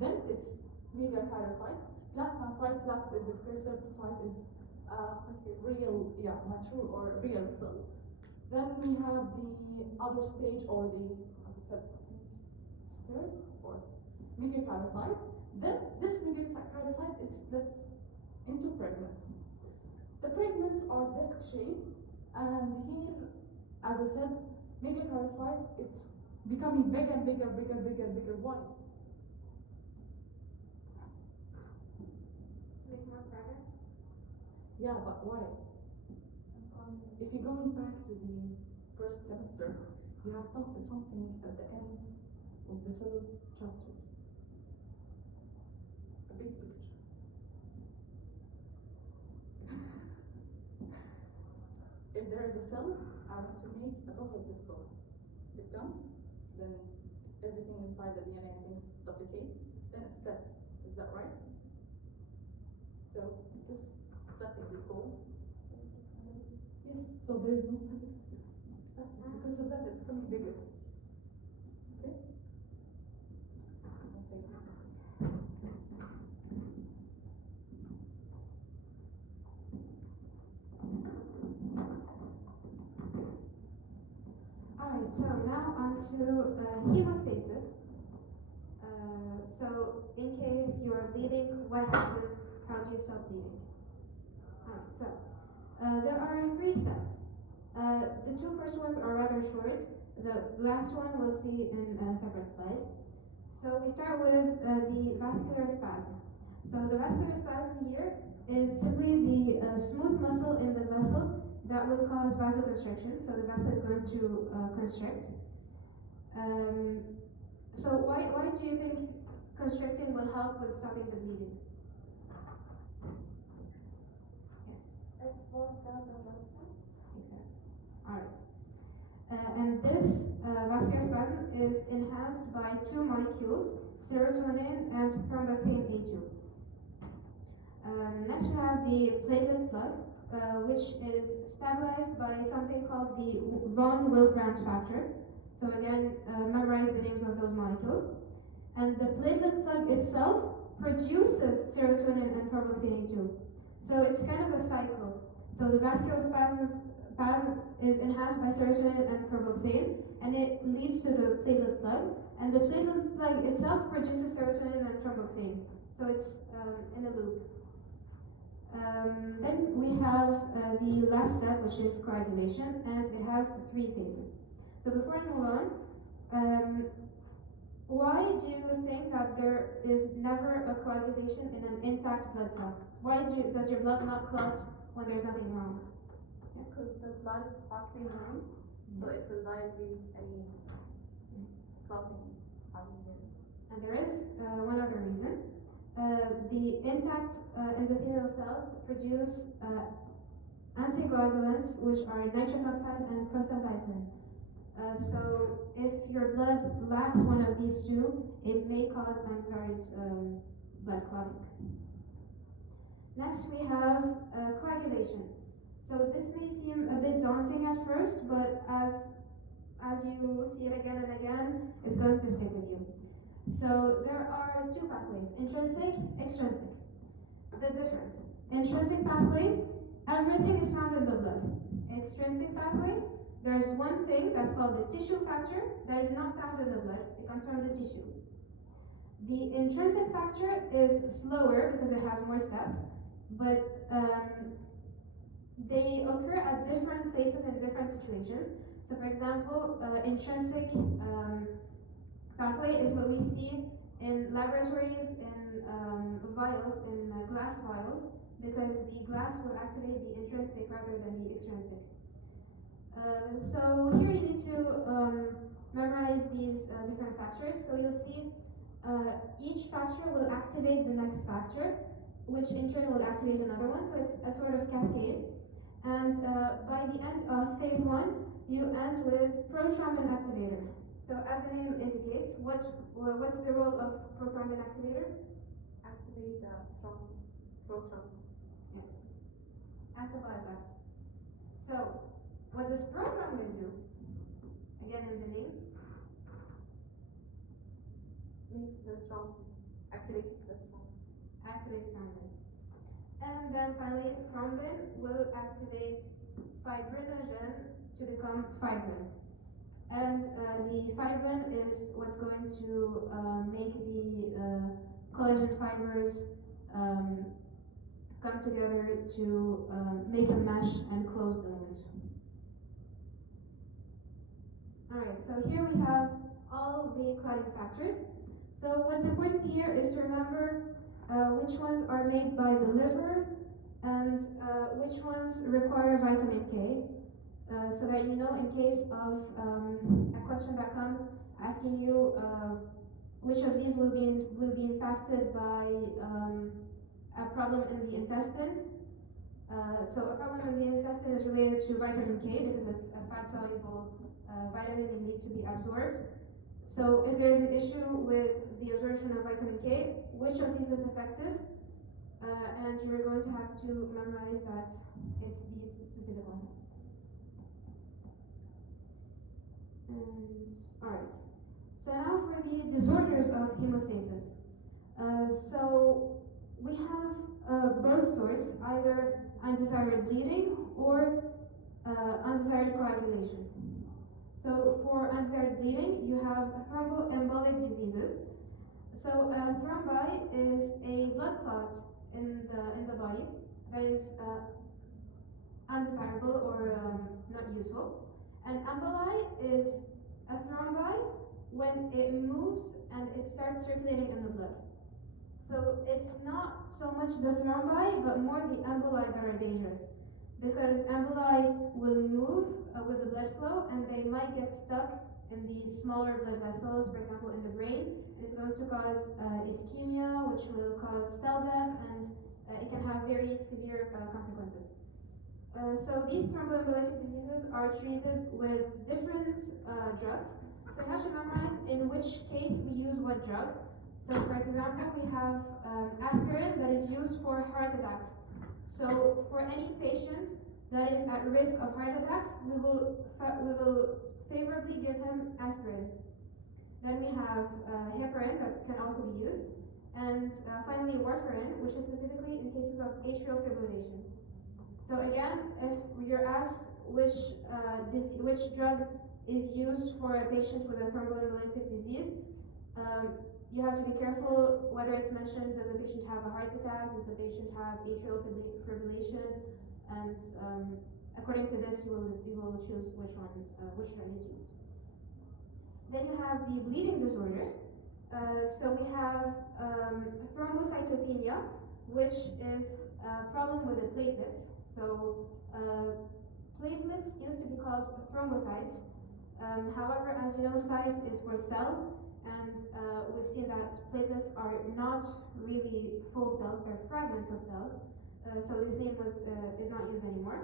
Then it's megakaryocyte. Plast and cytoplast is the precursor to site is mature or real cell. Then we have the other stage or the, as I said, third or megakaryocyte. Then this megakaryocyte is split into fragments. The fragments are disc shaped, and here, as I said, megakaryocyte, it's becoming bigger and bigger. Why? Make more progress. Yeah, but why? If you're going back to the first semester, you have taught something at the end of the cell chapter. A big picture. If there is a cell, I want to make a dot of this cell. It comes, then everything inside the DNA things duplicate, then it splits. Is that right? So this splitting is called. Yes, so there is no side effect. That's it. Because of that, it's becoming bigger. Okay? Let's take this. Alright, so now on to hemostasis. So in case you're bleeding, what happens? How do you stop bleeding? Alright, so there are 3 steps. The 2 first ones are rather short. The last one we'll see in a separate slide. So we start with the vascular spasm. So the vascular spasm here is simply the smooth muscle in the vessel that will cause vasoconstriction. So the vessel is going to constrict. So why do you think constricting will help with stopping the bleeding? Yes. It's both down the muscle. Exactly. Alright. And this vascular spasm is enhanced by 2 molecules, serotonin and thromboxane A2. Next we have the platelet plug, which is stabilized by something called the von Willebrand factor. So again, memorize the names of those molecules. And the platelet plug itself produces serotonin and thromboxane A2. So it's kind of a cycle. So the vascular spasm is enhanced by serotonin and thromboxane, and it leads to the platelet plug, and the platelet plug itself produces serotonin and thromboxane, so it's in a loop. Then we have the last step, which is coagulation, and it has 3 phases. So before I move on, why do you think that there is never a coagulation in an intact blood cell? Why does your blood not clot when there's nothing wrong? Yes? Because the blood is passing through, so it will dilute any clotting happening there. And there is one other reason. The intact endothelial cells produce anticoagulants, which are nitric oxide and prostacyclin. So if your blood lacks one of these 2, it may cause undesired blood clotting. Next we have coagulation. So this may seem a bit daunting at first, but as you see it again and again, it's going to stick with you. So there are 2 pathways, intrinsic, extrinsic. The difference, intrinsic pathway, everything is found in the blood. Extrinsic pathway, there's one thing that's called the tissue factor that is not found in the blood, it comes from the tissues. The intrinsic factor is slower because it has more steps, but they occur at different places in different situations. So for example, intrinsic pathway is what we see in laboratories, in vials, in glass vials, because the glass will activate the intrinsic rather than the extrinsic. So here you need to memorize these different factors. So you'll see each factor will activate the next factor, which in turn will activate another one. So it's a sort of cascade. And by the end of phase 1, you end with prothrombin activator. So as the name indicates, what's the role of prothrombin activator? Activate the strong prothrombin. Yes. As simple as that. So what does prothrombin do? Again in the name. Makes the strong, activates the strong. Activates thrombin. And then finally, thrombin will activate fibrinogen to become fibrin. And the fibrin is what's going to make the collagen fibers come together to make a mesh and close the wound. Alright, so here we have all the clotting factors. So what's important here is to remember which ones are made by the liver and which ones require vitamin K. So that you know, in case of a question that comes asking you which of these will be impacted by a problem in the intestine. So a problem in the intestine is related to vitamin K because it's a fat-soluble vitamin that needs to be absorbed. So if there's an issue with the absorption of vitamin K, which of these is affected? And you're going to have to memorize that it's these specific ones. Alright, so now for the disorders of hemostasis. So we have both sorts, either undesired bleeding or undesired coagulation. So for undesired bleeding, you have thromboembolic diseases. So thrombi is a blood clot in the body that is undesirable or not useful. And emboli is a thrombi when it moves and it starts circulating in the blood. So it's not so much the thrombi, but more the emboli that are dangerous. Because emboli will move with the blood flow and they might get stuck in the smaller blood vessels, for example in the brain. It's going to cause ischemia, which will cause cell death, and it can have very severe consequences. So these thromboembolic diseases are treated with different drugs. So you have to memorize in which case we use what drug. So for example, we have aspirin that is used for heart attacks. So for any patient that is at risk of heart attacks, we will favorably give him aspirin. Then we have heparin that can also be used. And finally warfarin, which is specifically in cases of atrial fibrillation. So again, if you're asked which drug is used for a patient with a thromboembolic disease. You have to be careful whether it's mentioned, does the patient have a heart attack, does the patient have atrial fibrillation, and according to this, you will choose which one is used. Then you have the bleeding disorders. So we have thrombocytopenia, which is a problem with the platelets. So platelets used to be called thrombocytes. However, as you know, cyte is for cell, and we've seen that platelets are not really full cells, they're fragments of cells. So this name is not used anymore.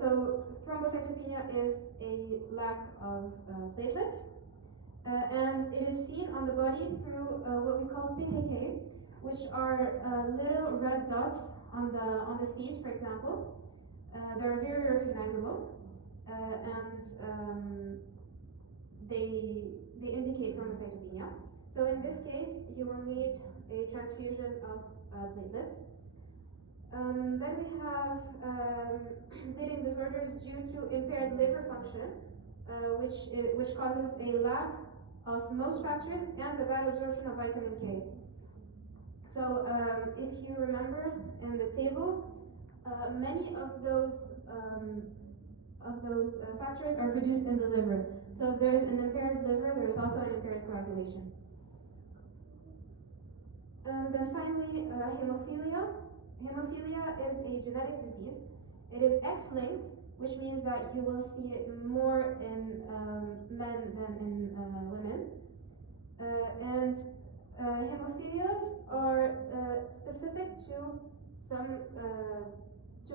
So thrombocytopenia is a lack of platelets, and it is seen on the body through what we call PTK, which are little red dots on the feet, for example. They're very recognizable, and they indicate thrombocytopenia. So in this case, you will need a transfusion of platelets. Then we have bleeding disorders due to impaired liver function, which causes a lack of most factors and the bad absorption of vitamin K. So if you remember in the table, many of those factors are produced in the liver. So if there's an impaired liver, there is also an impaired coagulation. And then finally, hemophilia. Hemophilia is a genetic disease. It is X-linked, which means that you will see it more in men than in women. And hemophilias are specific to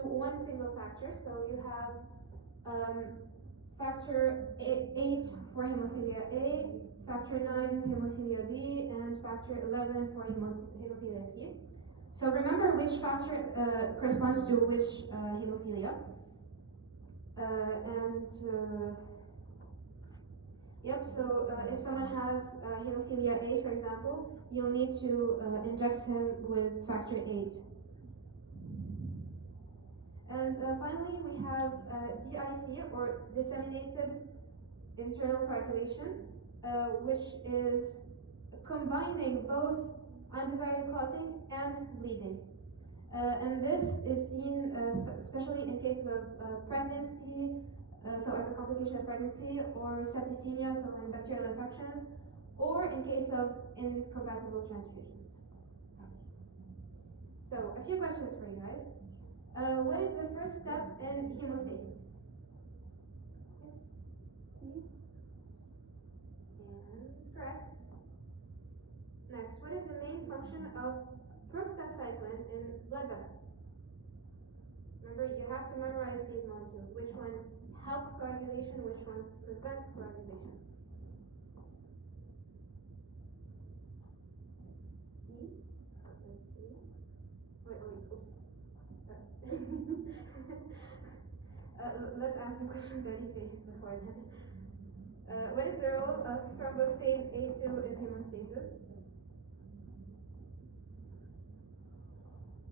one single factor. So you have factor 8 for hemophilia A, factor 9 hemophilia B, and factor 11 for hemophilia C. So remember which factor corresponds to which hemophilia. So if someone has hemophilia A, for example, you'll need to inject him with factor 8. And finally, we have DIC, or disseminated internal coagulation, which is combining both undesired clotting and bleeding. And this is seen especially in cases of pregnancy, so as a complication of pregnancy, or septicemia, so in bacterial infections, or in case of incompatible transfusions. So a few questions for you guys. What is the first step in hemostasis? Yes? Correct. Next, what is the main function of prostacyclin in blood vessels? Remember, you have to memorize these molecules. Which one helps coagulation, which one prevents coagulation? E? Let's see. Wait, oops. Let's answer question 33 before then. What is the role of thromboxane A2 in hemostasis?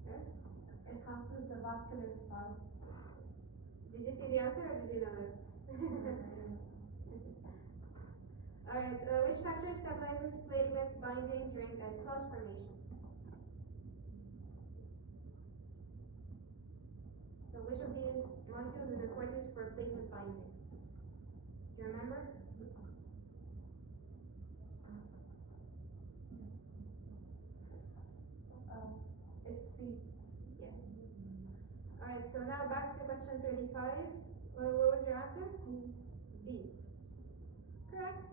Yes? Enhances the vascular response. Did you see the answer or did you know it? Alright, which factor stabilizes platelet binding during a clot formation? So which of these molecules is important for platelet binding? Do you remember? It's C. Yes. Alright, so now back to question 35. What was your answer? B. Correct.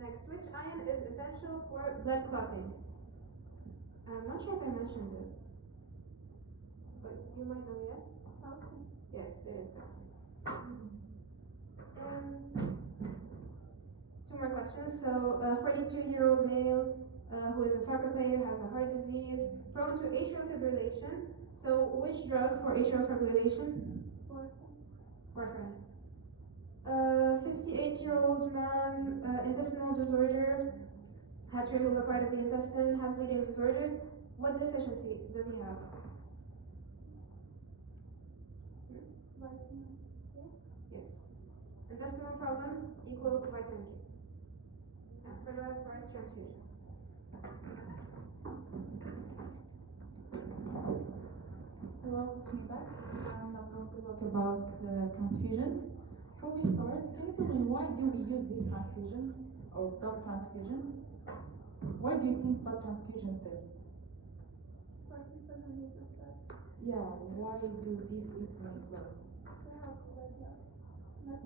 Next, which ion is essential for blood clotting? I'm not sure if I mentioned it, but you might know, yes? Calcium. Yes, it is calcium. And two more questions. So, a 42-year-old male who is a soccer player, has a heart disease, prone to atrial fibrillation. So, which drug for atrial fibrillation? Warfarin. 58-year-old man, intestinal disorder, had to remove a part of the intestine, has bleeding disorders. What deficiency does he have? Vitamin C. Yes. intestinal problems equal vitamin K. Yeah, for those for transfusions. Hello, it's me back, and I'm going to talk about transfusions. Before we start, can you tell me why do we use these transfusions or blood transfusion? Why do you think blood transfusion is there? For people who need the blood. Yeah, why do these people need blood? To help blood loss.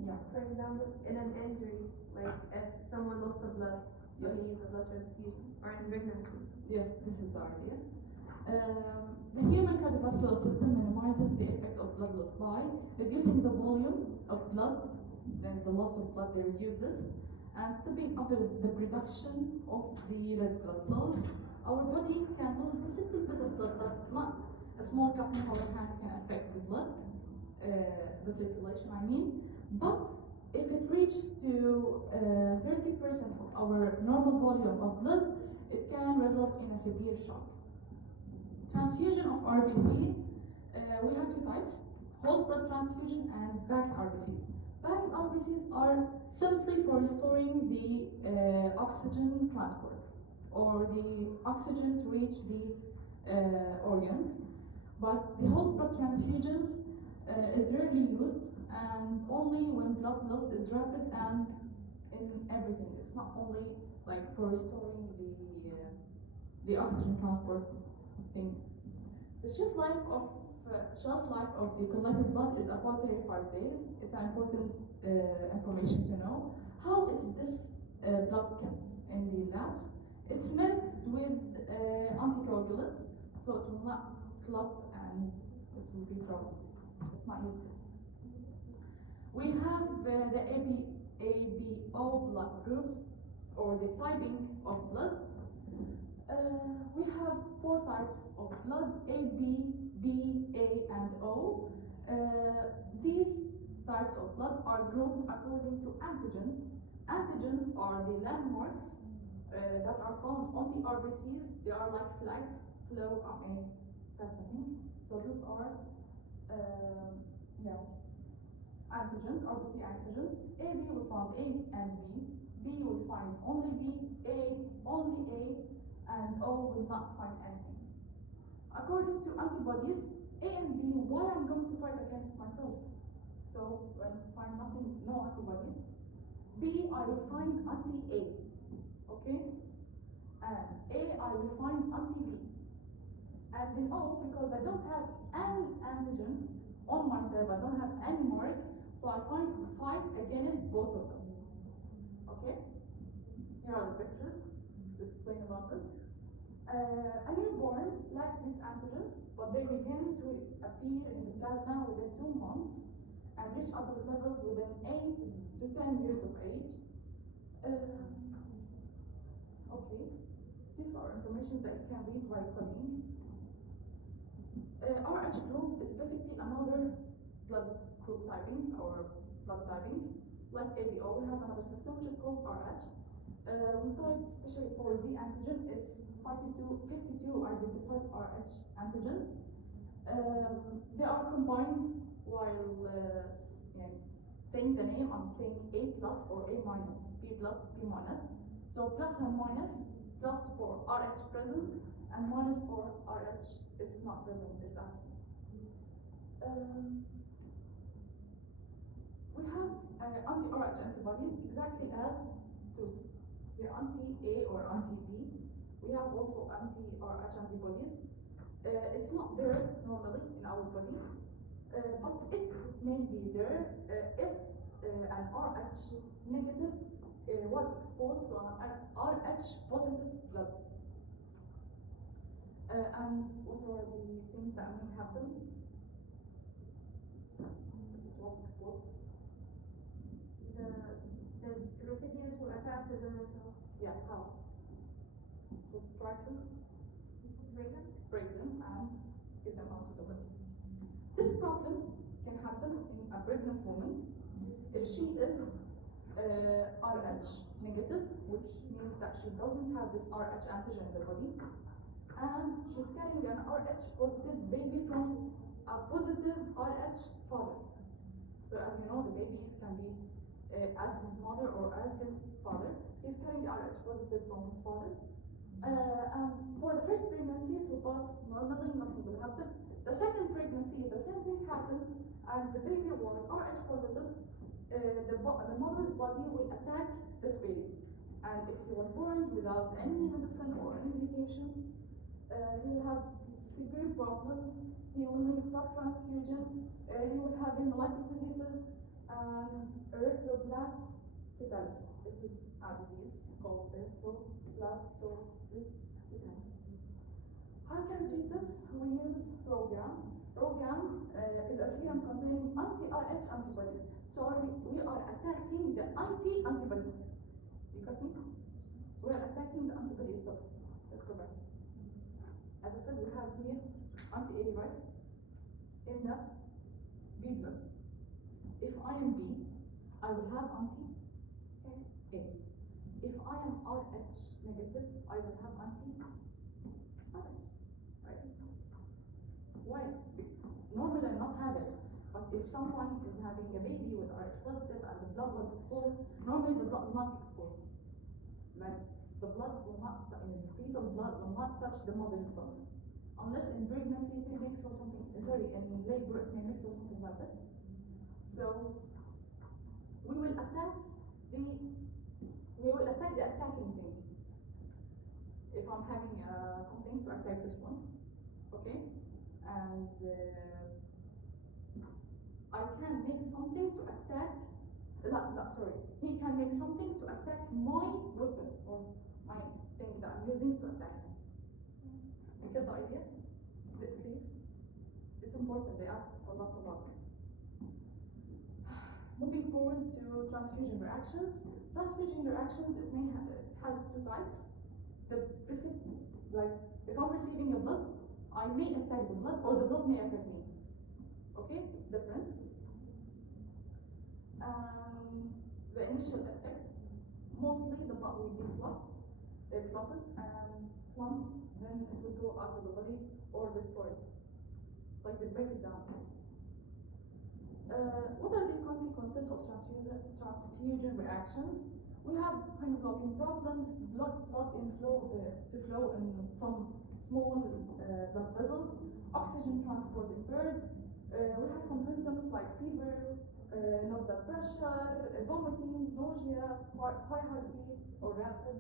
Yeah. For example, in an injury, like if someone lost the blood, so Yes. he needs a blood transfusion. Or in pregnancy. Yes, this is the idea. The human cardiovascular system minimizes the effect of blood loss by reducing the volume of blood, then the loss of blood, they reduce this, and stepping up the production of the red blood cells. Our body can lose a little bit of blood, but not a small cut in our hand can affect the blood, the circulation, I mean. But if it reaches to 30% of our normal volume of blood, it can result in a severe shock. Transfusion of RBC, we have two types, whole blood transfusion and backed RBCs. Backed RBCs are simply for restoring the oxygen transport or the oxygen to reach the organs. But the whole blood transfusions is rarely used and only when blood loss is rapid and in everything. It's not only like for restoring the oxygen transport thing. The shelf life of the collected blood is about 35 days. It's an important information to know. How is this blood kept in the labs? It's mixed with anticoagulants, so it will not clot and it will be thrown. It's not useful. We have the ABO blood groups, or the typing of blood. We have 4 types of blood, A, B, A, and O. These types of blood are grouped according to antigens. Antigens are the landmarks that are found on the RBCs. They are like flags, flow, that's the thing. So those are antigens, RBC antigens. A, B will find A and B. B will find only B, A, only A, and O will not find anything. According to antibodies, A and B, why I'm going to fight against myself? So when I find nothing, no antibodies. B, I will find anti-A, okay? And A, I will find anti-B. And then O, because I don't have any antigen on myself, I don't have any mark, so I fight against both of them. Okay? Here are the pictures to explain about this. A newborn lacks these antigens, but they begin to appear in the plasma within 2 months and reach other levels within 8 to 10 years of age. Okay, these are information that you can read while studying. RH group is basically another blood group typing or blood typing. Like ABO, we have another system which is called RH. We type especially for the antigen, it's 52 identified RH antigens. They are combined while saying the name. I'm saying A plus or A minus, B plus, B minus. So plus and minus, plus for RH present, and minus for RH it's not present, it's absent. We have anti-RH antibodies exactly as those. The anti-A or anti-B. We have also anti-RH antibodies. It's not there normally in our body, but it may be there if an RH negative was exposed to an RH positive blood. And what are the things that may happen? It was exposed. The recipients will attack the donor cells. Yeah, how? So try to break them and get them out of the body. This problem can happen in a pregnant woman if she is RH negative, which means that she doesn't have this RH antigen in the body, and she's carrying an RH positive baby from a positive RH father. So as you know, the babies can be as his mother or as his father. He's carrying Rh positive from his father. And for the first pregnancy, it will pass normally, nothing will happen. The second pregnancy, the same thing happens, and the baby was Rh positive. The mother's body will attack this baby. And if he was born without any medicine or any medication, he will have severe problems. He will need blood transfusion. He will have hemolytic diseases and erythroblasts fetalis. It is a disease called erythroblastosis fetalis. How can we treat this? We use program. Program is a serum containing anti-Rh antibody. So we are attacking the anti-antibody. You got me? We are attacking the antibody itself. That's correct. As I said, we have here anti-A, right? In the B blood. If I am B, I will have anti-A. If I am Rh negative, I will have anti-Rh. Right? Why? Normally I not have it. But if someone is having a baby with Rh positive and the blood was exposed, normally the blood will not expose. Like the blood will not, the fetal blood will not touch the mother's blood. Unless in pregnancy it may mix or something, in labor it may mix or something like this. So we will attack the attacking thing. If I'm having something to attack this one, okay? And I can make something to attack, he can make something to attack my weapon or my thing that I'm using to attack him. You get the idea? Is it clear? It's important, they ask a lot about it. Moving forward to transfusion reactions. Transfusion reactions, it has two types. Like if I'm receiving a blood, I may attack the blood or the blood may attack me. Okay, different. The initial effect, mostly the blood will be clotted and clumped, then it will go out of the body or destroyed. Like they break it down. What are the consequences of transfusion reactions? We have hemoglobin problems, blood inflow to flow in some small blood vessels, oxygen transport impaired. We have some symptoms like fever, low blood pressure, vomiting, nausea, high heartbeat, or rapid.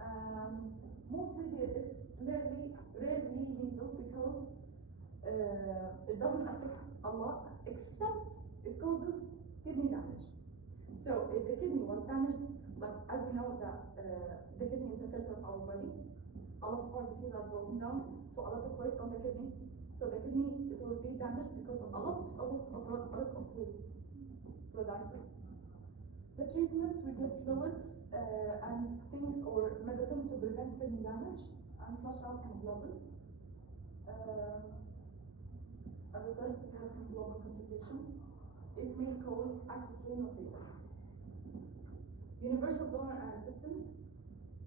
And mostly it's rarely lethal because it doesn't affect a lot, except it causes kidney damage. So if the kidney was damaged, like as we know that the kidney is the filter of our body, a lot of our diseases are broken down, so a lot of waste on the kidney. So the kidney, it will be damaged because of a lot of waste. So that's it. The treatments, we give fluids and things or medicine to prevent kidney damage and flush out hemoglobin. As I said, we have hemoglobin complication. It may cause acute renal failure. Universal donor and recipients.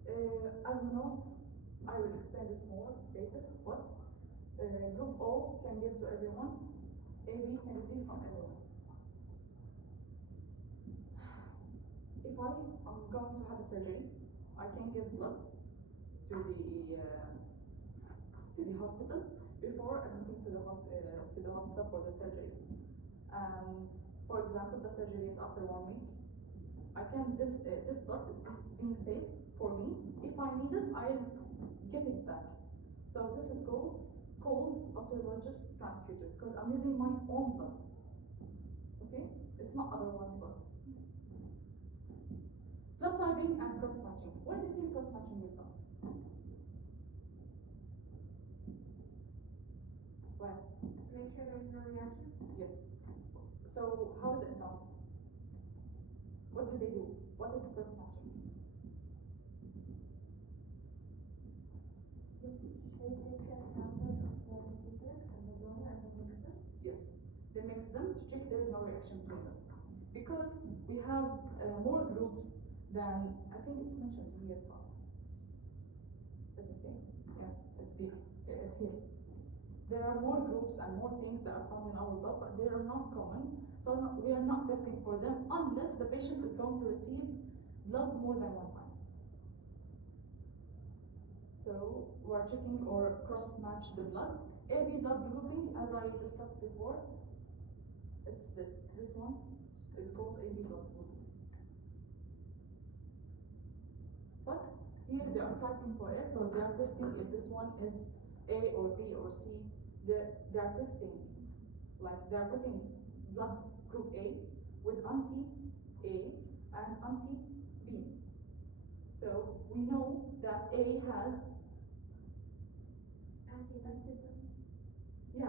As you know, I will explain this more later. What? Group O can give to everyone. AB can receive from everyone. If I am going to have a surgery, I can give blood to the hospital before admitting to the hospital for the surgery. For example, the surgery is after 1 week. This blood is being saved for me. If I need it, I'll get it back. So this is called autologous transfusion because I'm using my own blood. Okay? It's not other one's blood. Blood typing and cross-matching. Why do you think cross-matching is done? Why? Make sure there's no reaction. Yes. So how is it done? What do they do? What is cross-matching? Yes. They take a sample of the recipient and the donor and they mix them. Yes. They mix them to check there is no reaction between them. Because we have more groups than, I think it's mentioned here. Let me see. Yeah, it's here. There are more groups and more things that are found in our blood, but they are not common. So we are not testing for them unless the patient is going to receive blood more than one time. So we're checking or cross-match the blood. AB blood grouping, as I discussed before, it's this. This one is called AB blood grouping. But here they are typing for it, so they are testing if this one is A or B or C. They are testing, like they are putting blood group A with anti-A and anti-B. So we know that A has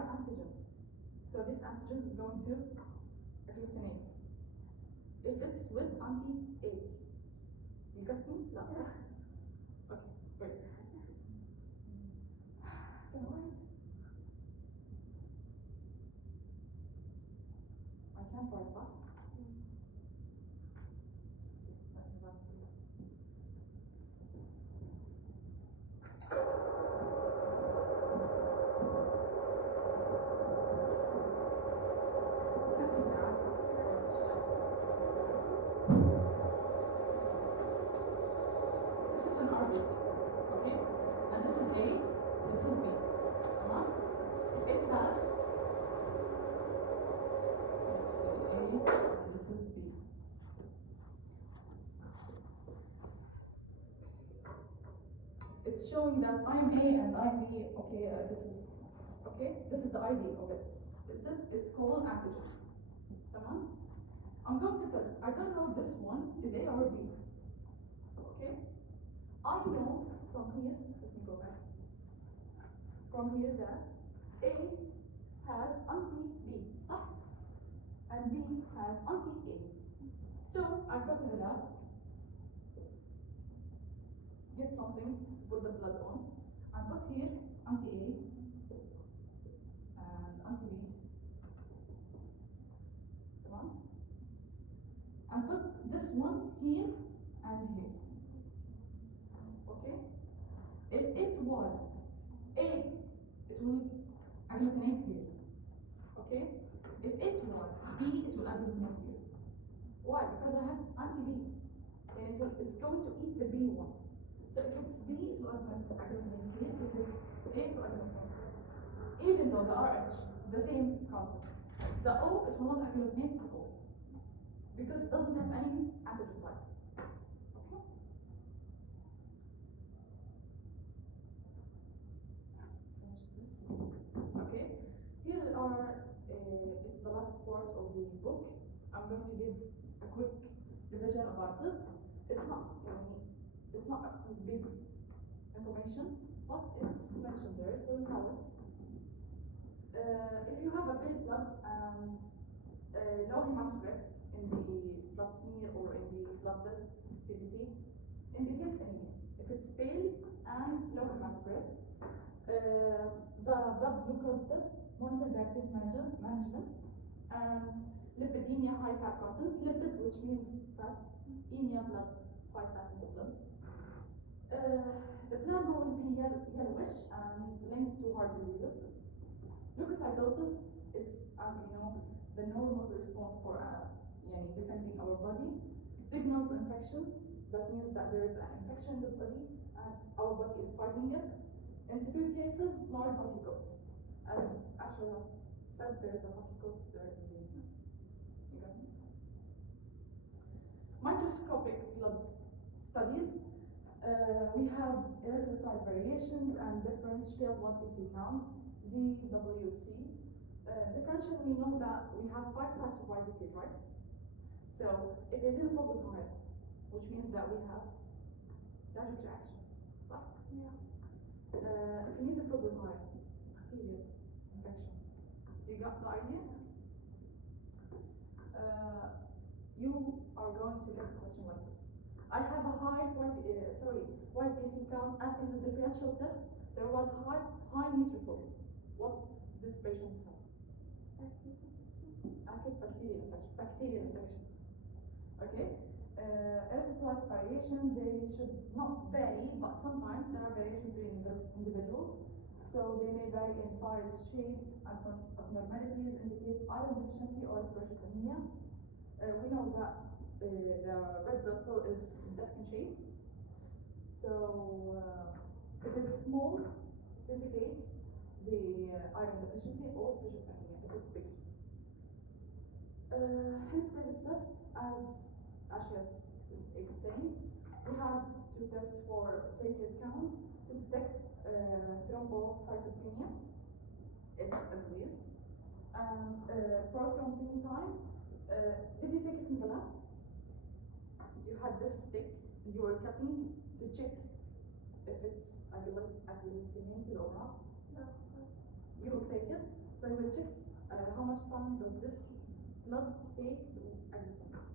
antigens. So this antigen is going to agglutinate. If it's with anti-A, you got me? No. Okay, great. Can I write? I can't write fast. It's showing that I'm A and I'm B. Okay, this is the ID of it. It's called antigens. Tamam? I'm going to test. I don't know this one is A or B. Okay? I know from here, let me go back. From here that A has anti-B, and B has anti-A. So I go to the lab, get something to put the blood on, and put here anti-A and anti-B. Come on. And put this one here and here. Okay? If it was A, it will agglutinate here. Okay? If it was B, it will agglutinate here. Why? Because I have anti-B. And it's going to eat the B one. So if it's B, it will agglutinate here. If it's A, it will agglutinate here. Even though the RH, the same concept. The O, it will not agglutinate at all. Because it doesn't have any antigen type. Okay? Okay, here are, it's the last part of the book. I'm going to give a quick revision about it. It's not big information, but it's mentioned there, so you know it. If you have a pale blood and no hematocrit in the blood smear or in the blood test CBC, indicates anemia. If it's pale and no hematocrit, the blood glucose test monitor diabetes management and lipidemia, high fat content, lipid, which means fat, emia, blood, high fat in the blood. The plasma will be yellowish and linked to heart diseases. Leukocytosis is, as we know, the normal response for defending our body. Signals infections, that means that there is an infection in the body and our body is fighting it. In severe cases, large hockey coats. As Assia said, there is a hockey coat there in the you got me? Microscopic blood studies. We have erythrocyte variations and differential blood PC count, DWC. Differential, we know that we have 5 types of YBCs, right? So if eosinophils is higher, which means that we have allergic reaction. Right? Yeah. If neutrophils is higher, bacterial infection. You got the idea? You are going to get a question like this. I have a high YPC count, and in the differential test there was high neutrophil. What this patient has? Acute bacterial infection. Okay. Erythrocyte variation, they should not vary, but sometimes there are variations between the individuals. So they may vary in size, shape, and abnormalities indicates iron deficiency or precious anemia. We know that the red blood cell is intestine shape. So if it's small, it indicates the iron deficiency or precious anemia if it's big. Hemostatic test, as Assia explained, we have to test for platelet count to detect thrombocytopenia. It's a disease. And prothrombin time. Did you take it in the lab? You had this stick, you were cutting to check if it's agglutinated or not. No. You will take it, so you will check how much time does this blood take to agglutinate.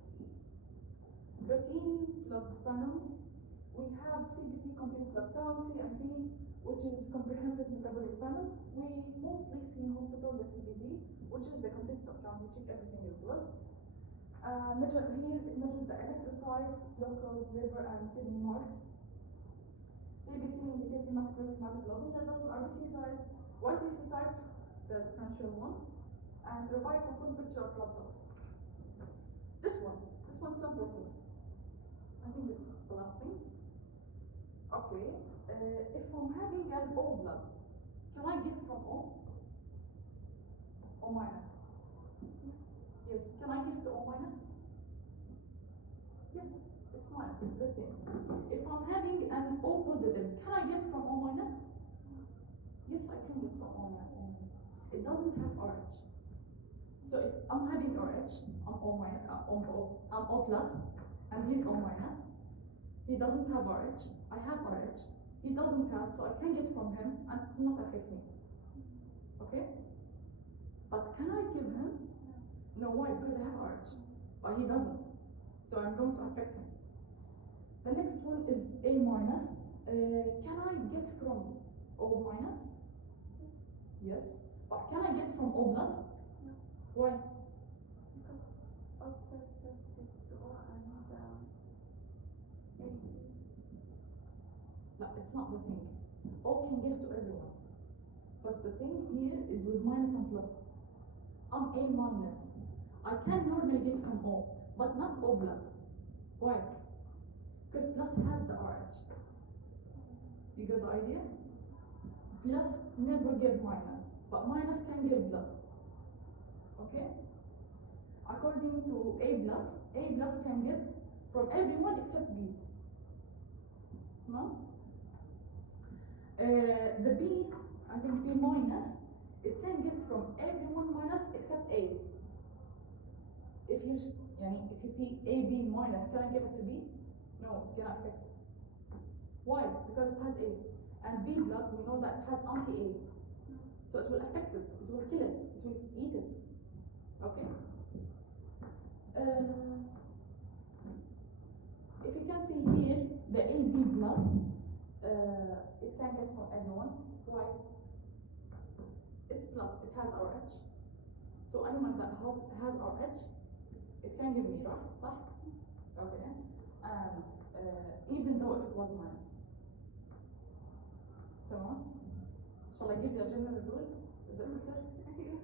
Protein blood panels. We have CBC, complete blood count, CMP, which is comprehensive metabolic panel. We mostly see in hospital the CBC, which is the complete blood count. We check everything in blood. Measure here, it measures the electrocytes, glucose, liver, and kidney marks. CBC indicates hematocrit, hemoglobin levels, RBC size, YTC types, the differential one, and provides a full picture of blood flow. This one's so important. I think it's the last thing. Okay, if I'm having an O blood, can I get from O? O minus? Yes, can I give to O minus? Yes, it's fine, it's the same. If I'm having an O positive, can I get from O minus? Yes, I can get from O minus. It doesn't have RH. So if I'm having RH, I'm O minus, I'm O plus, and he's O minus. He doesn't have RH, I have RH. He doesn't have, so I can get from him and it will not affect me. Okay? But can I give him? No, why? Because I have RH. But he doesn't. So I'm going to affect him. The next one is A minus. Can I get from O minus? Yes. But can I get from O plus? No. Why? Because of the O and No, it's not the thing. O can give to everyone. But the thing here is with minus and plus. I'm A minus. I can normally get from O, but not O plus. Why? Because plus has the RH. You get the idea? Plus never give minus, but minus can give plus. Okay? According to A plus can get from everyone except B. No? The B, I think B minus, it can get from everyone minus except A. If you see AB minus, can I give it to B? No, it cannot affect. Why? Because it has A. And B blood, we know that it has anti-A. So it will affect it. It will kill it. It will eat it. Okay? If you can see here, the AB plus, it can get from everyone. Why? It's plus. It has RH. So anyone that has RH, it can give me, right? صح? Okay. And even though it was minus. تمام? Shall I give you a general rule? Is it clear?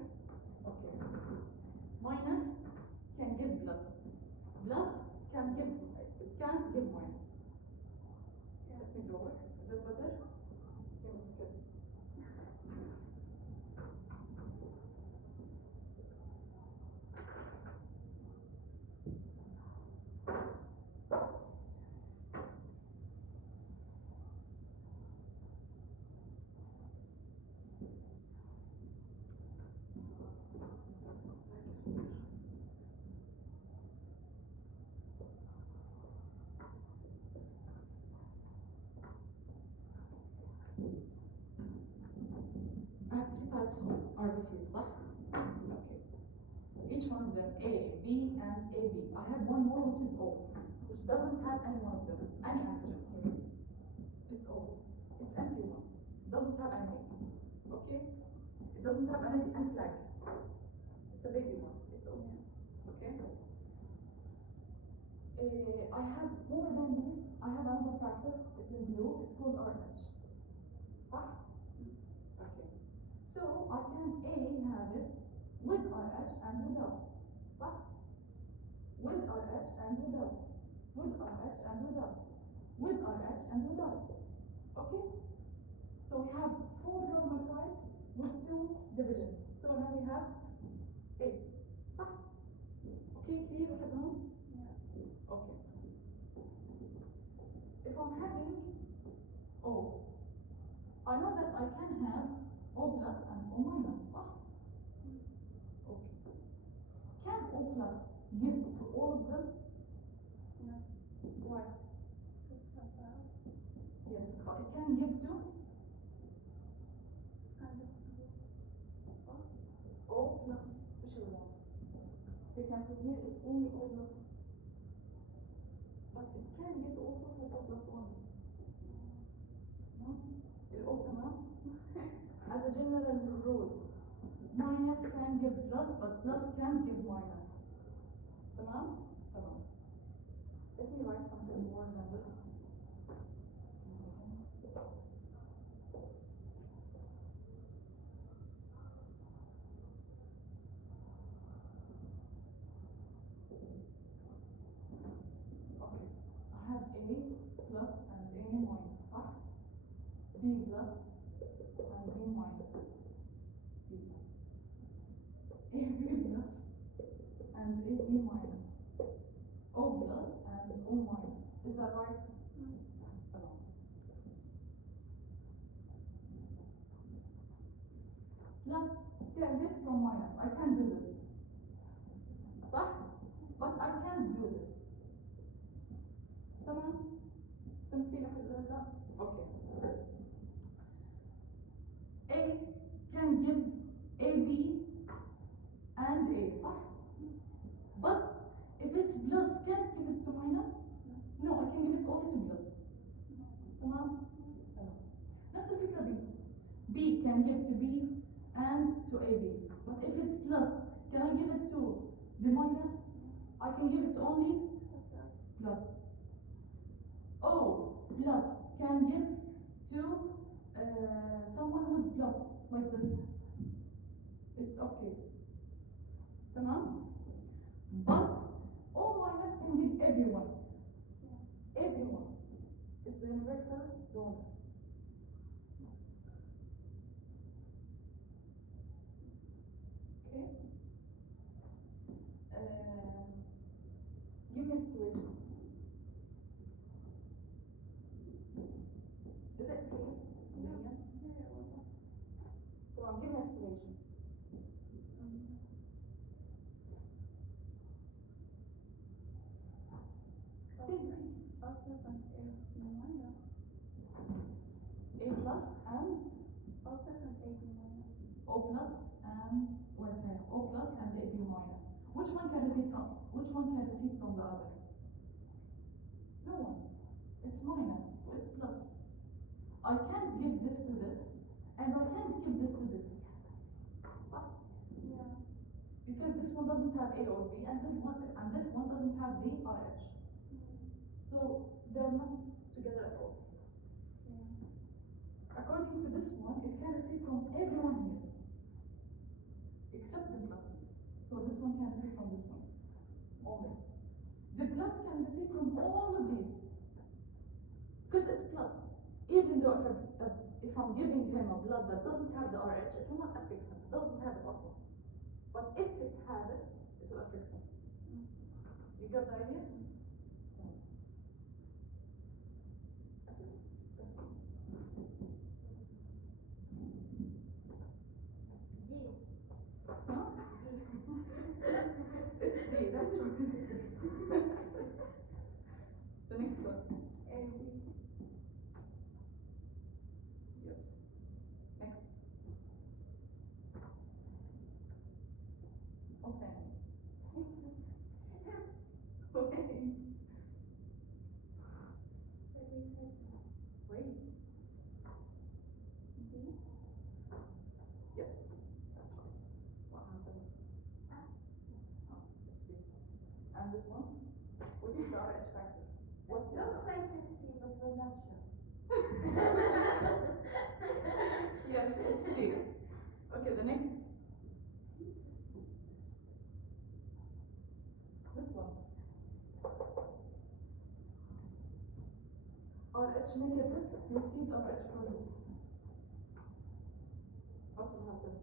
Okay. Minus can give plus. Plus can give, it can't give minus. Let me draw it. Is it better? Yes, good. I have three types of RBCs, صح? Okay. Each one of them A, B, and AB. I have one more which is O, which doesn't have any one of them, any antigen here. It's O. It's empty one. Doesn't have anything. Okay? It doesn't have any flag. It's a baby one. It's O. Okay? I have more than this. I have another factor. It's in blue. It's called RH. Huh? Okay. can have O plus and O minus, صح? Okay. Can O plus give to all of them? No. Why? Sabah. Yes, but it can give to O plus. which is one? You can see here it's only O plus. But it can give also for O plus 1. No? O تمام? As a general rule, minus can give plus, but plus can give minus. تمام؟ تمام. Let me write something more than this. Okay, I have A plus and A minus, صح? B plus and B minus. C. AB plus and AB minus. O plus and O minus. Is that right? Hello. Plus can get from minus. I can't do this. صح? But I can't do this. تمام؟ Simply represent that. Okay. A can give AB and A, صح? But if it's plus, can I give it to minus? No, I can give it only to plus. تمام؟ تمام. نفس الفكرة B. B can give to B and to AB. But if it's plus, can I give it to the minus? I can give it only plus. O plus can give to someone who's plus, like this. It's okay. تمام? But O minus can give everyone. Everyone. It's the universal donor. Okay? Give me a situation. Is it clear? Million? Come on, give me a situation. A plus and O plus and wait, O plus and AB minus. Which one can receive from? Which one can receive from the other? No one. It's minus. It's plus. I can't give this to this, and I can't give this to this. Yeah. Because this one doesn't have A or B, and this one doesn't have the RH. So they're not together at all. According to this one, it can receive from everyone here, except the pluses. So this one can receive from this one only. The plus can receive from all of these, because it's plus. Even though if I'm giving him a blood that doesn't have the RH, it will not affect him. It doesn't have it also. But if it had it, it will affect him. You got the idea? Huh? It's D, that's right. The next one. Yes. Next. Okay. Okay. Wait. Yes. What happened? Oh, let's see. And this one? What is the RH factor? What Looks like it's C, but we're not sure. Yes, it's C. Okay, the next. This one. RH negative received RH positive. What will happen?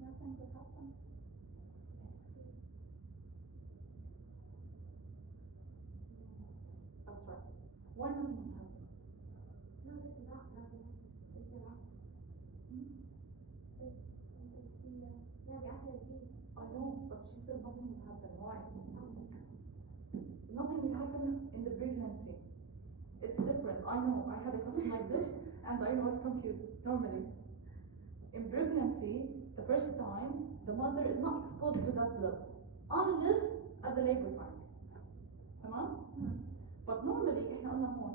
Nothing will happen. I was confused. Normally, in pregnancy, the first time, the mother is not exposed to that blood unless at the labor time. تمام؟ But normally احنا قلنا هون.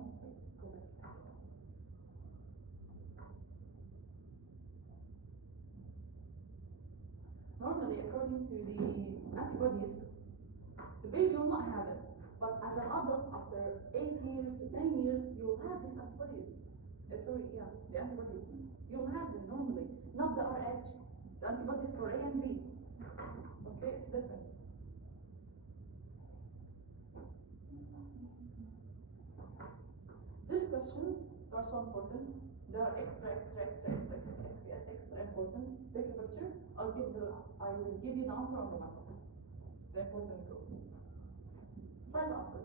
Normally, according to the antibodies, the baby will not have it. But as an adult, after 8 years to 10 years, you will have these antibodies. Sorry, yeah, the antibodies. You will have them normally, not the RH. The antibodies for A and B. Okay, it's different. These questions are so important. They are extra important. Take a picture. I will give you the answer on the WhatsApp. The important group. Try to answer.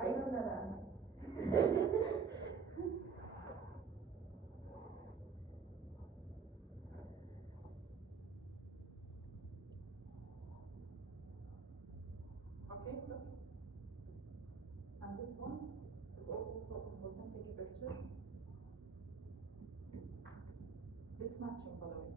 I don't know that. Okay, look. And this one is also so important. Take a picture. It's matching, by the way.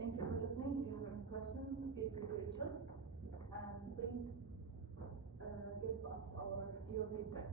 Thank you for listening. If you have any questions, feel free to reach us. And please give us your feedback.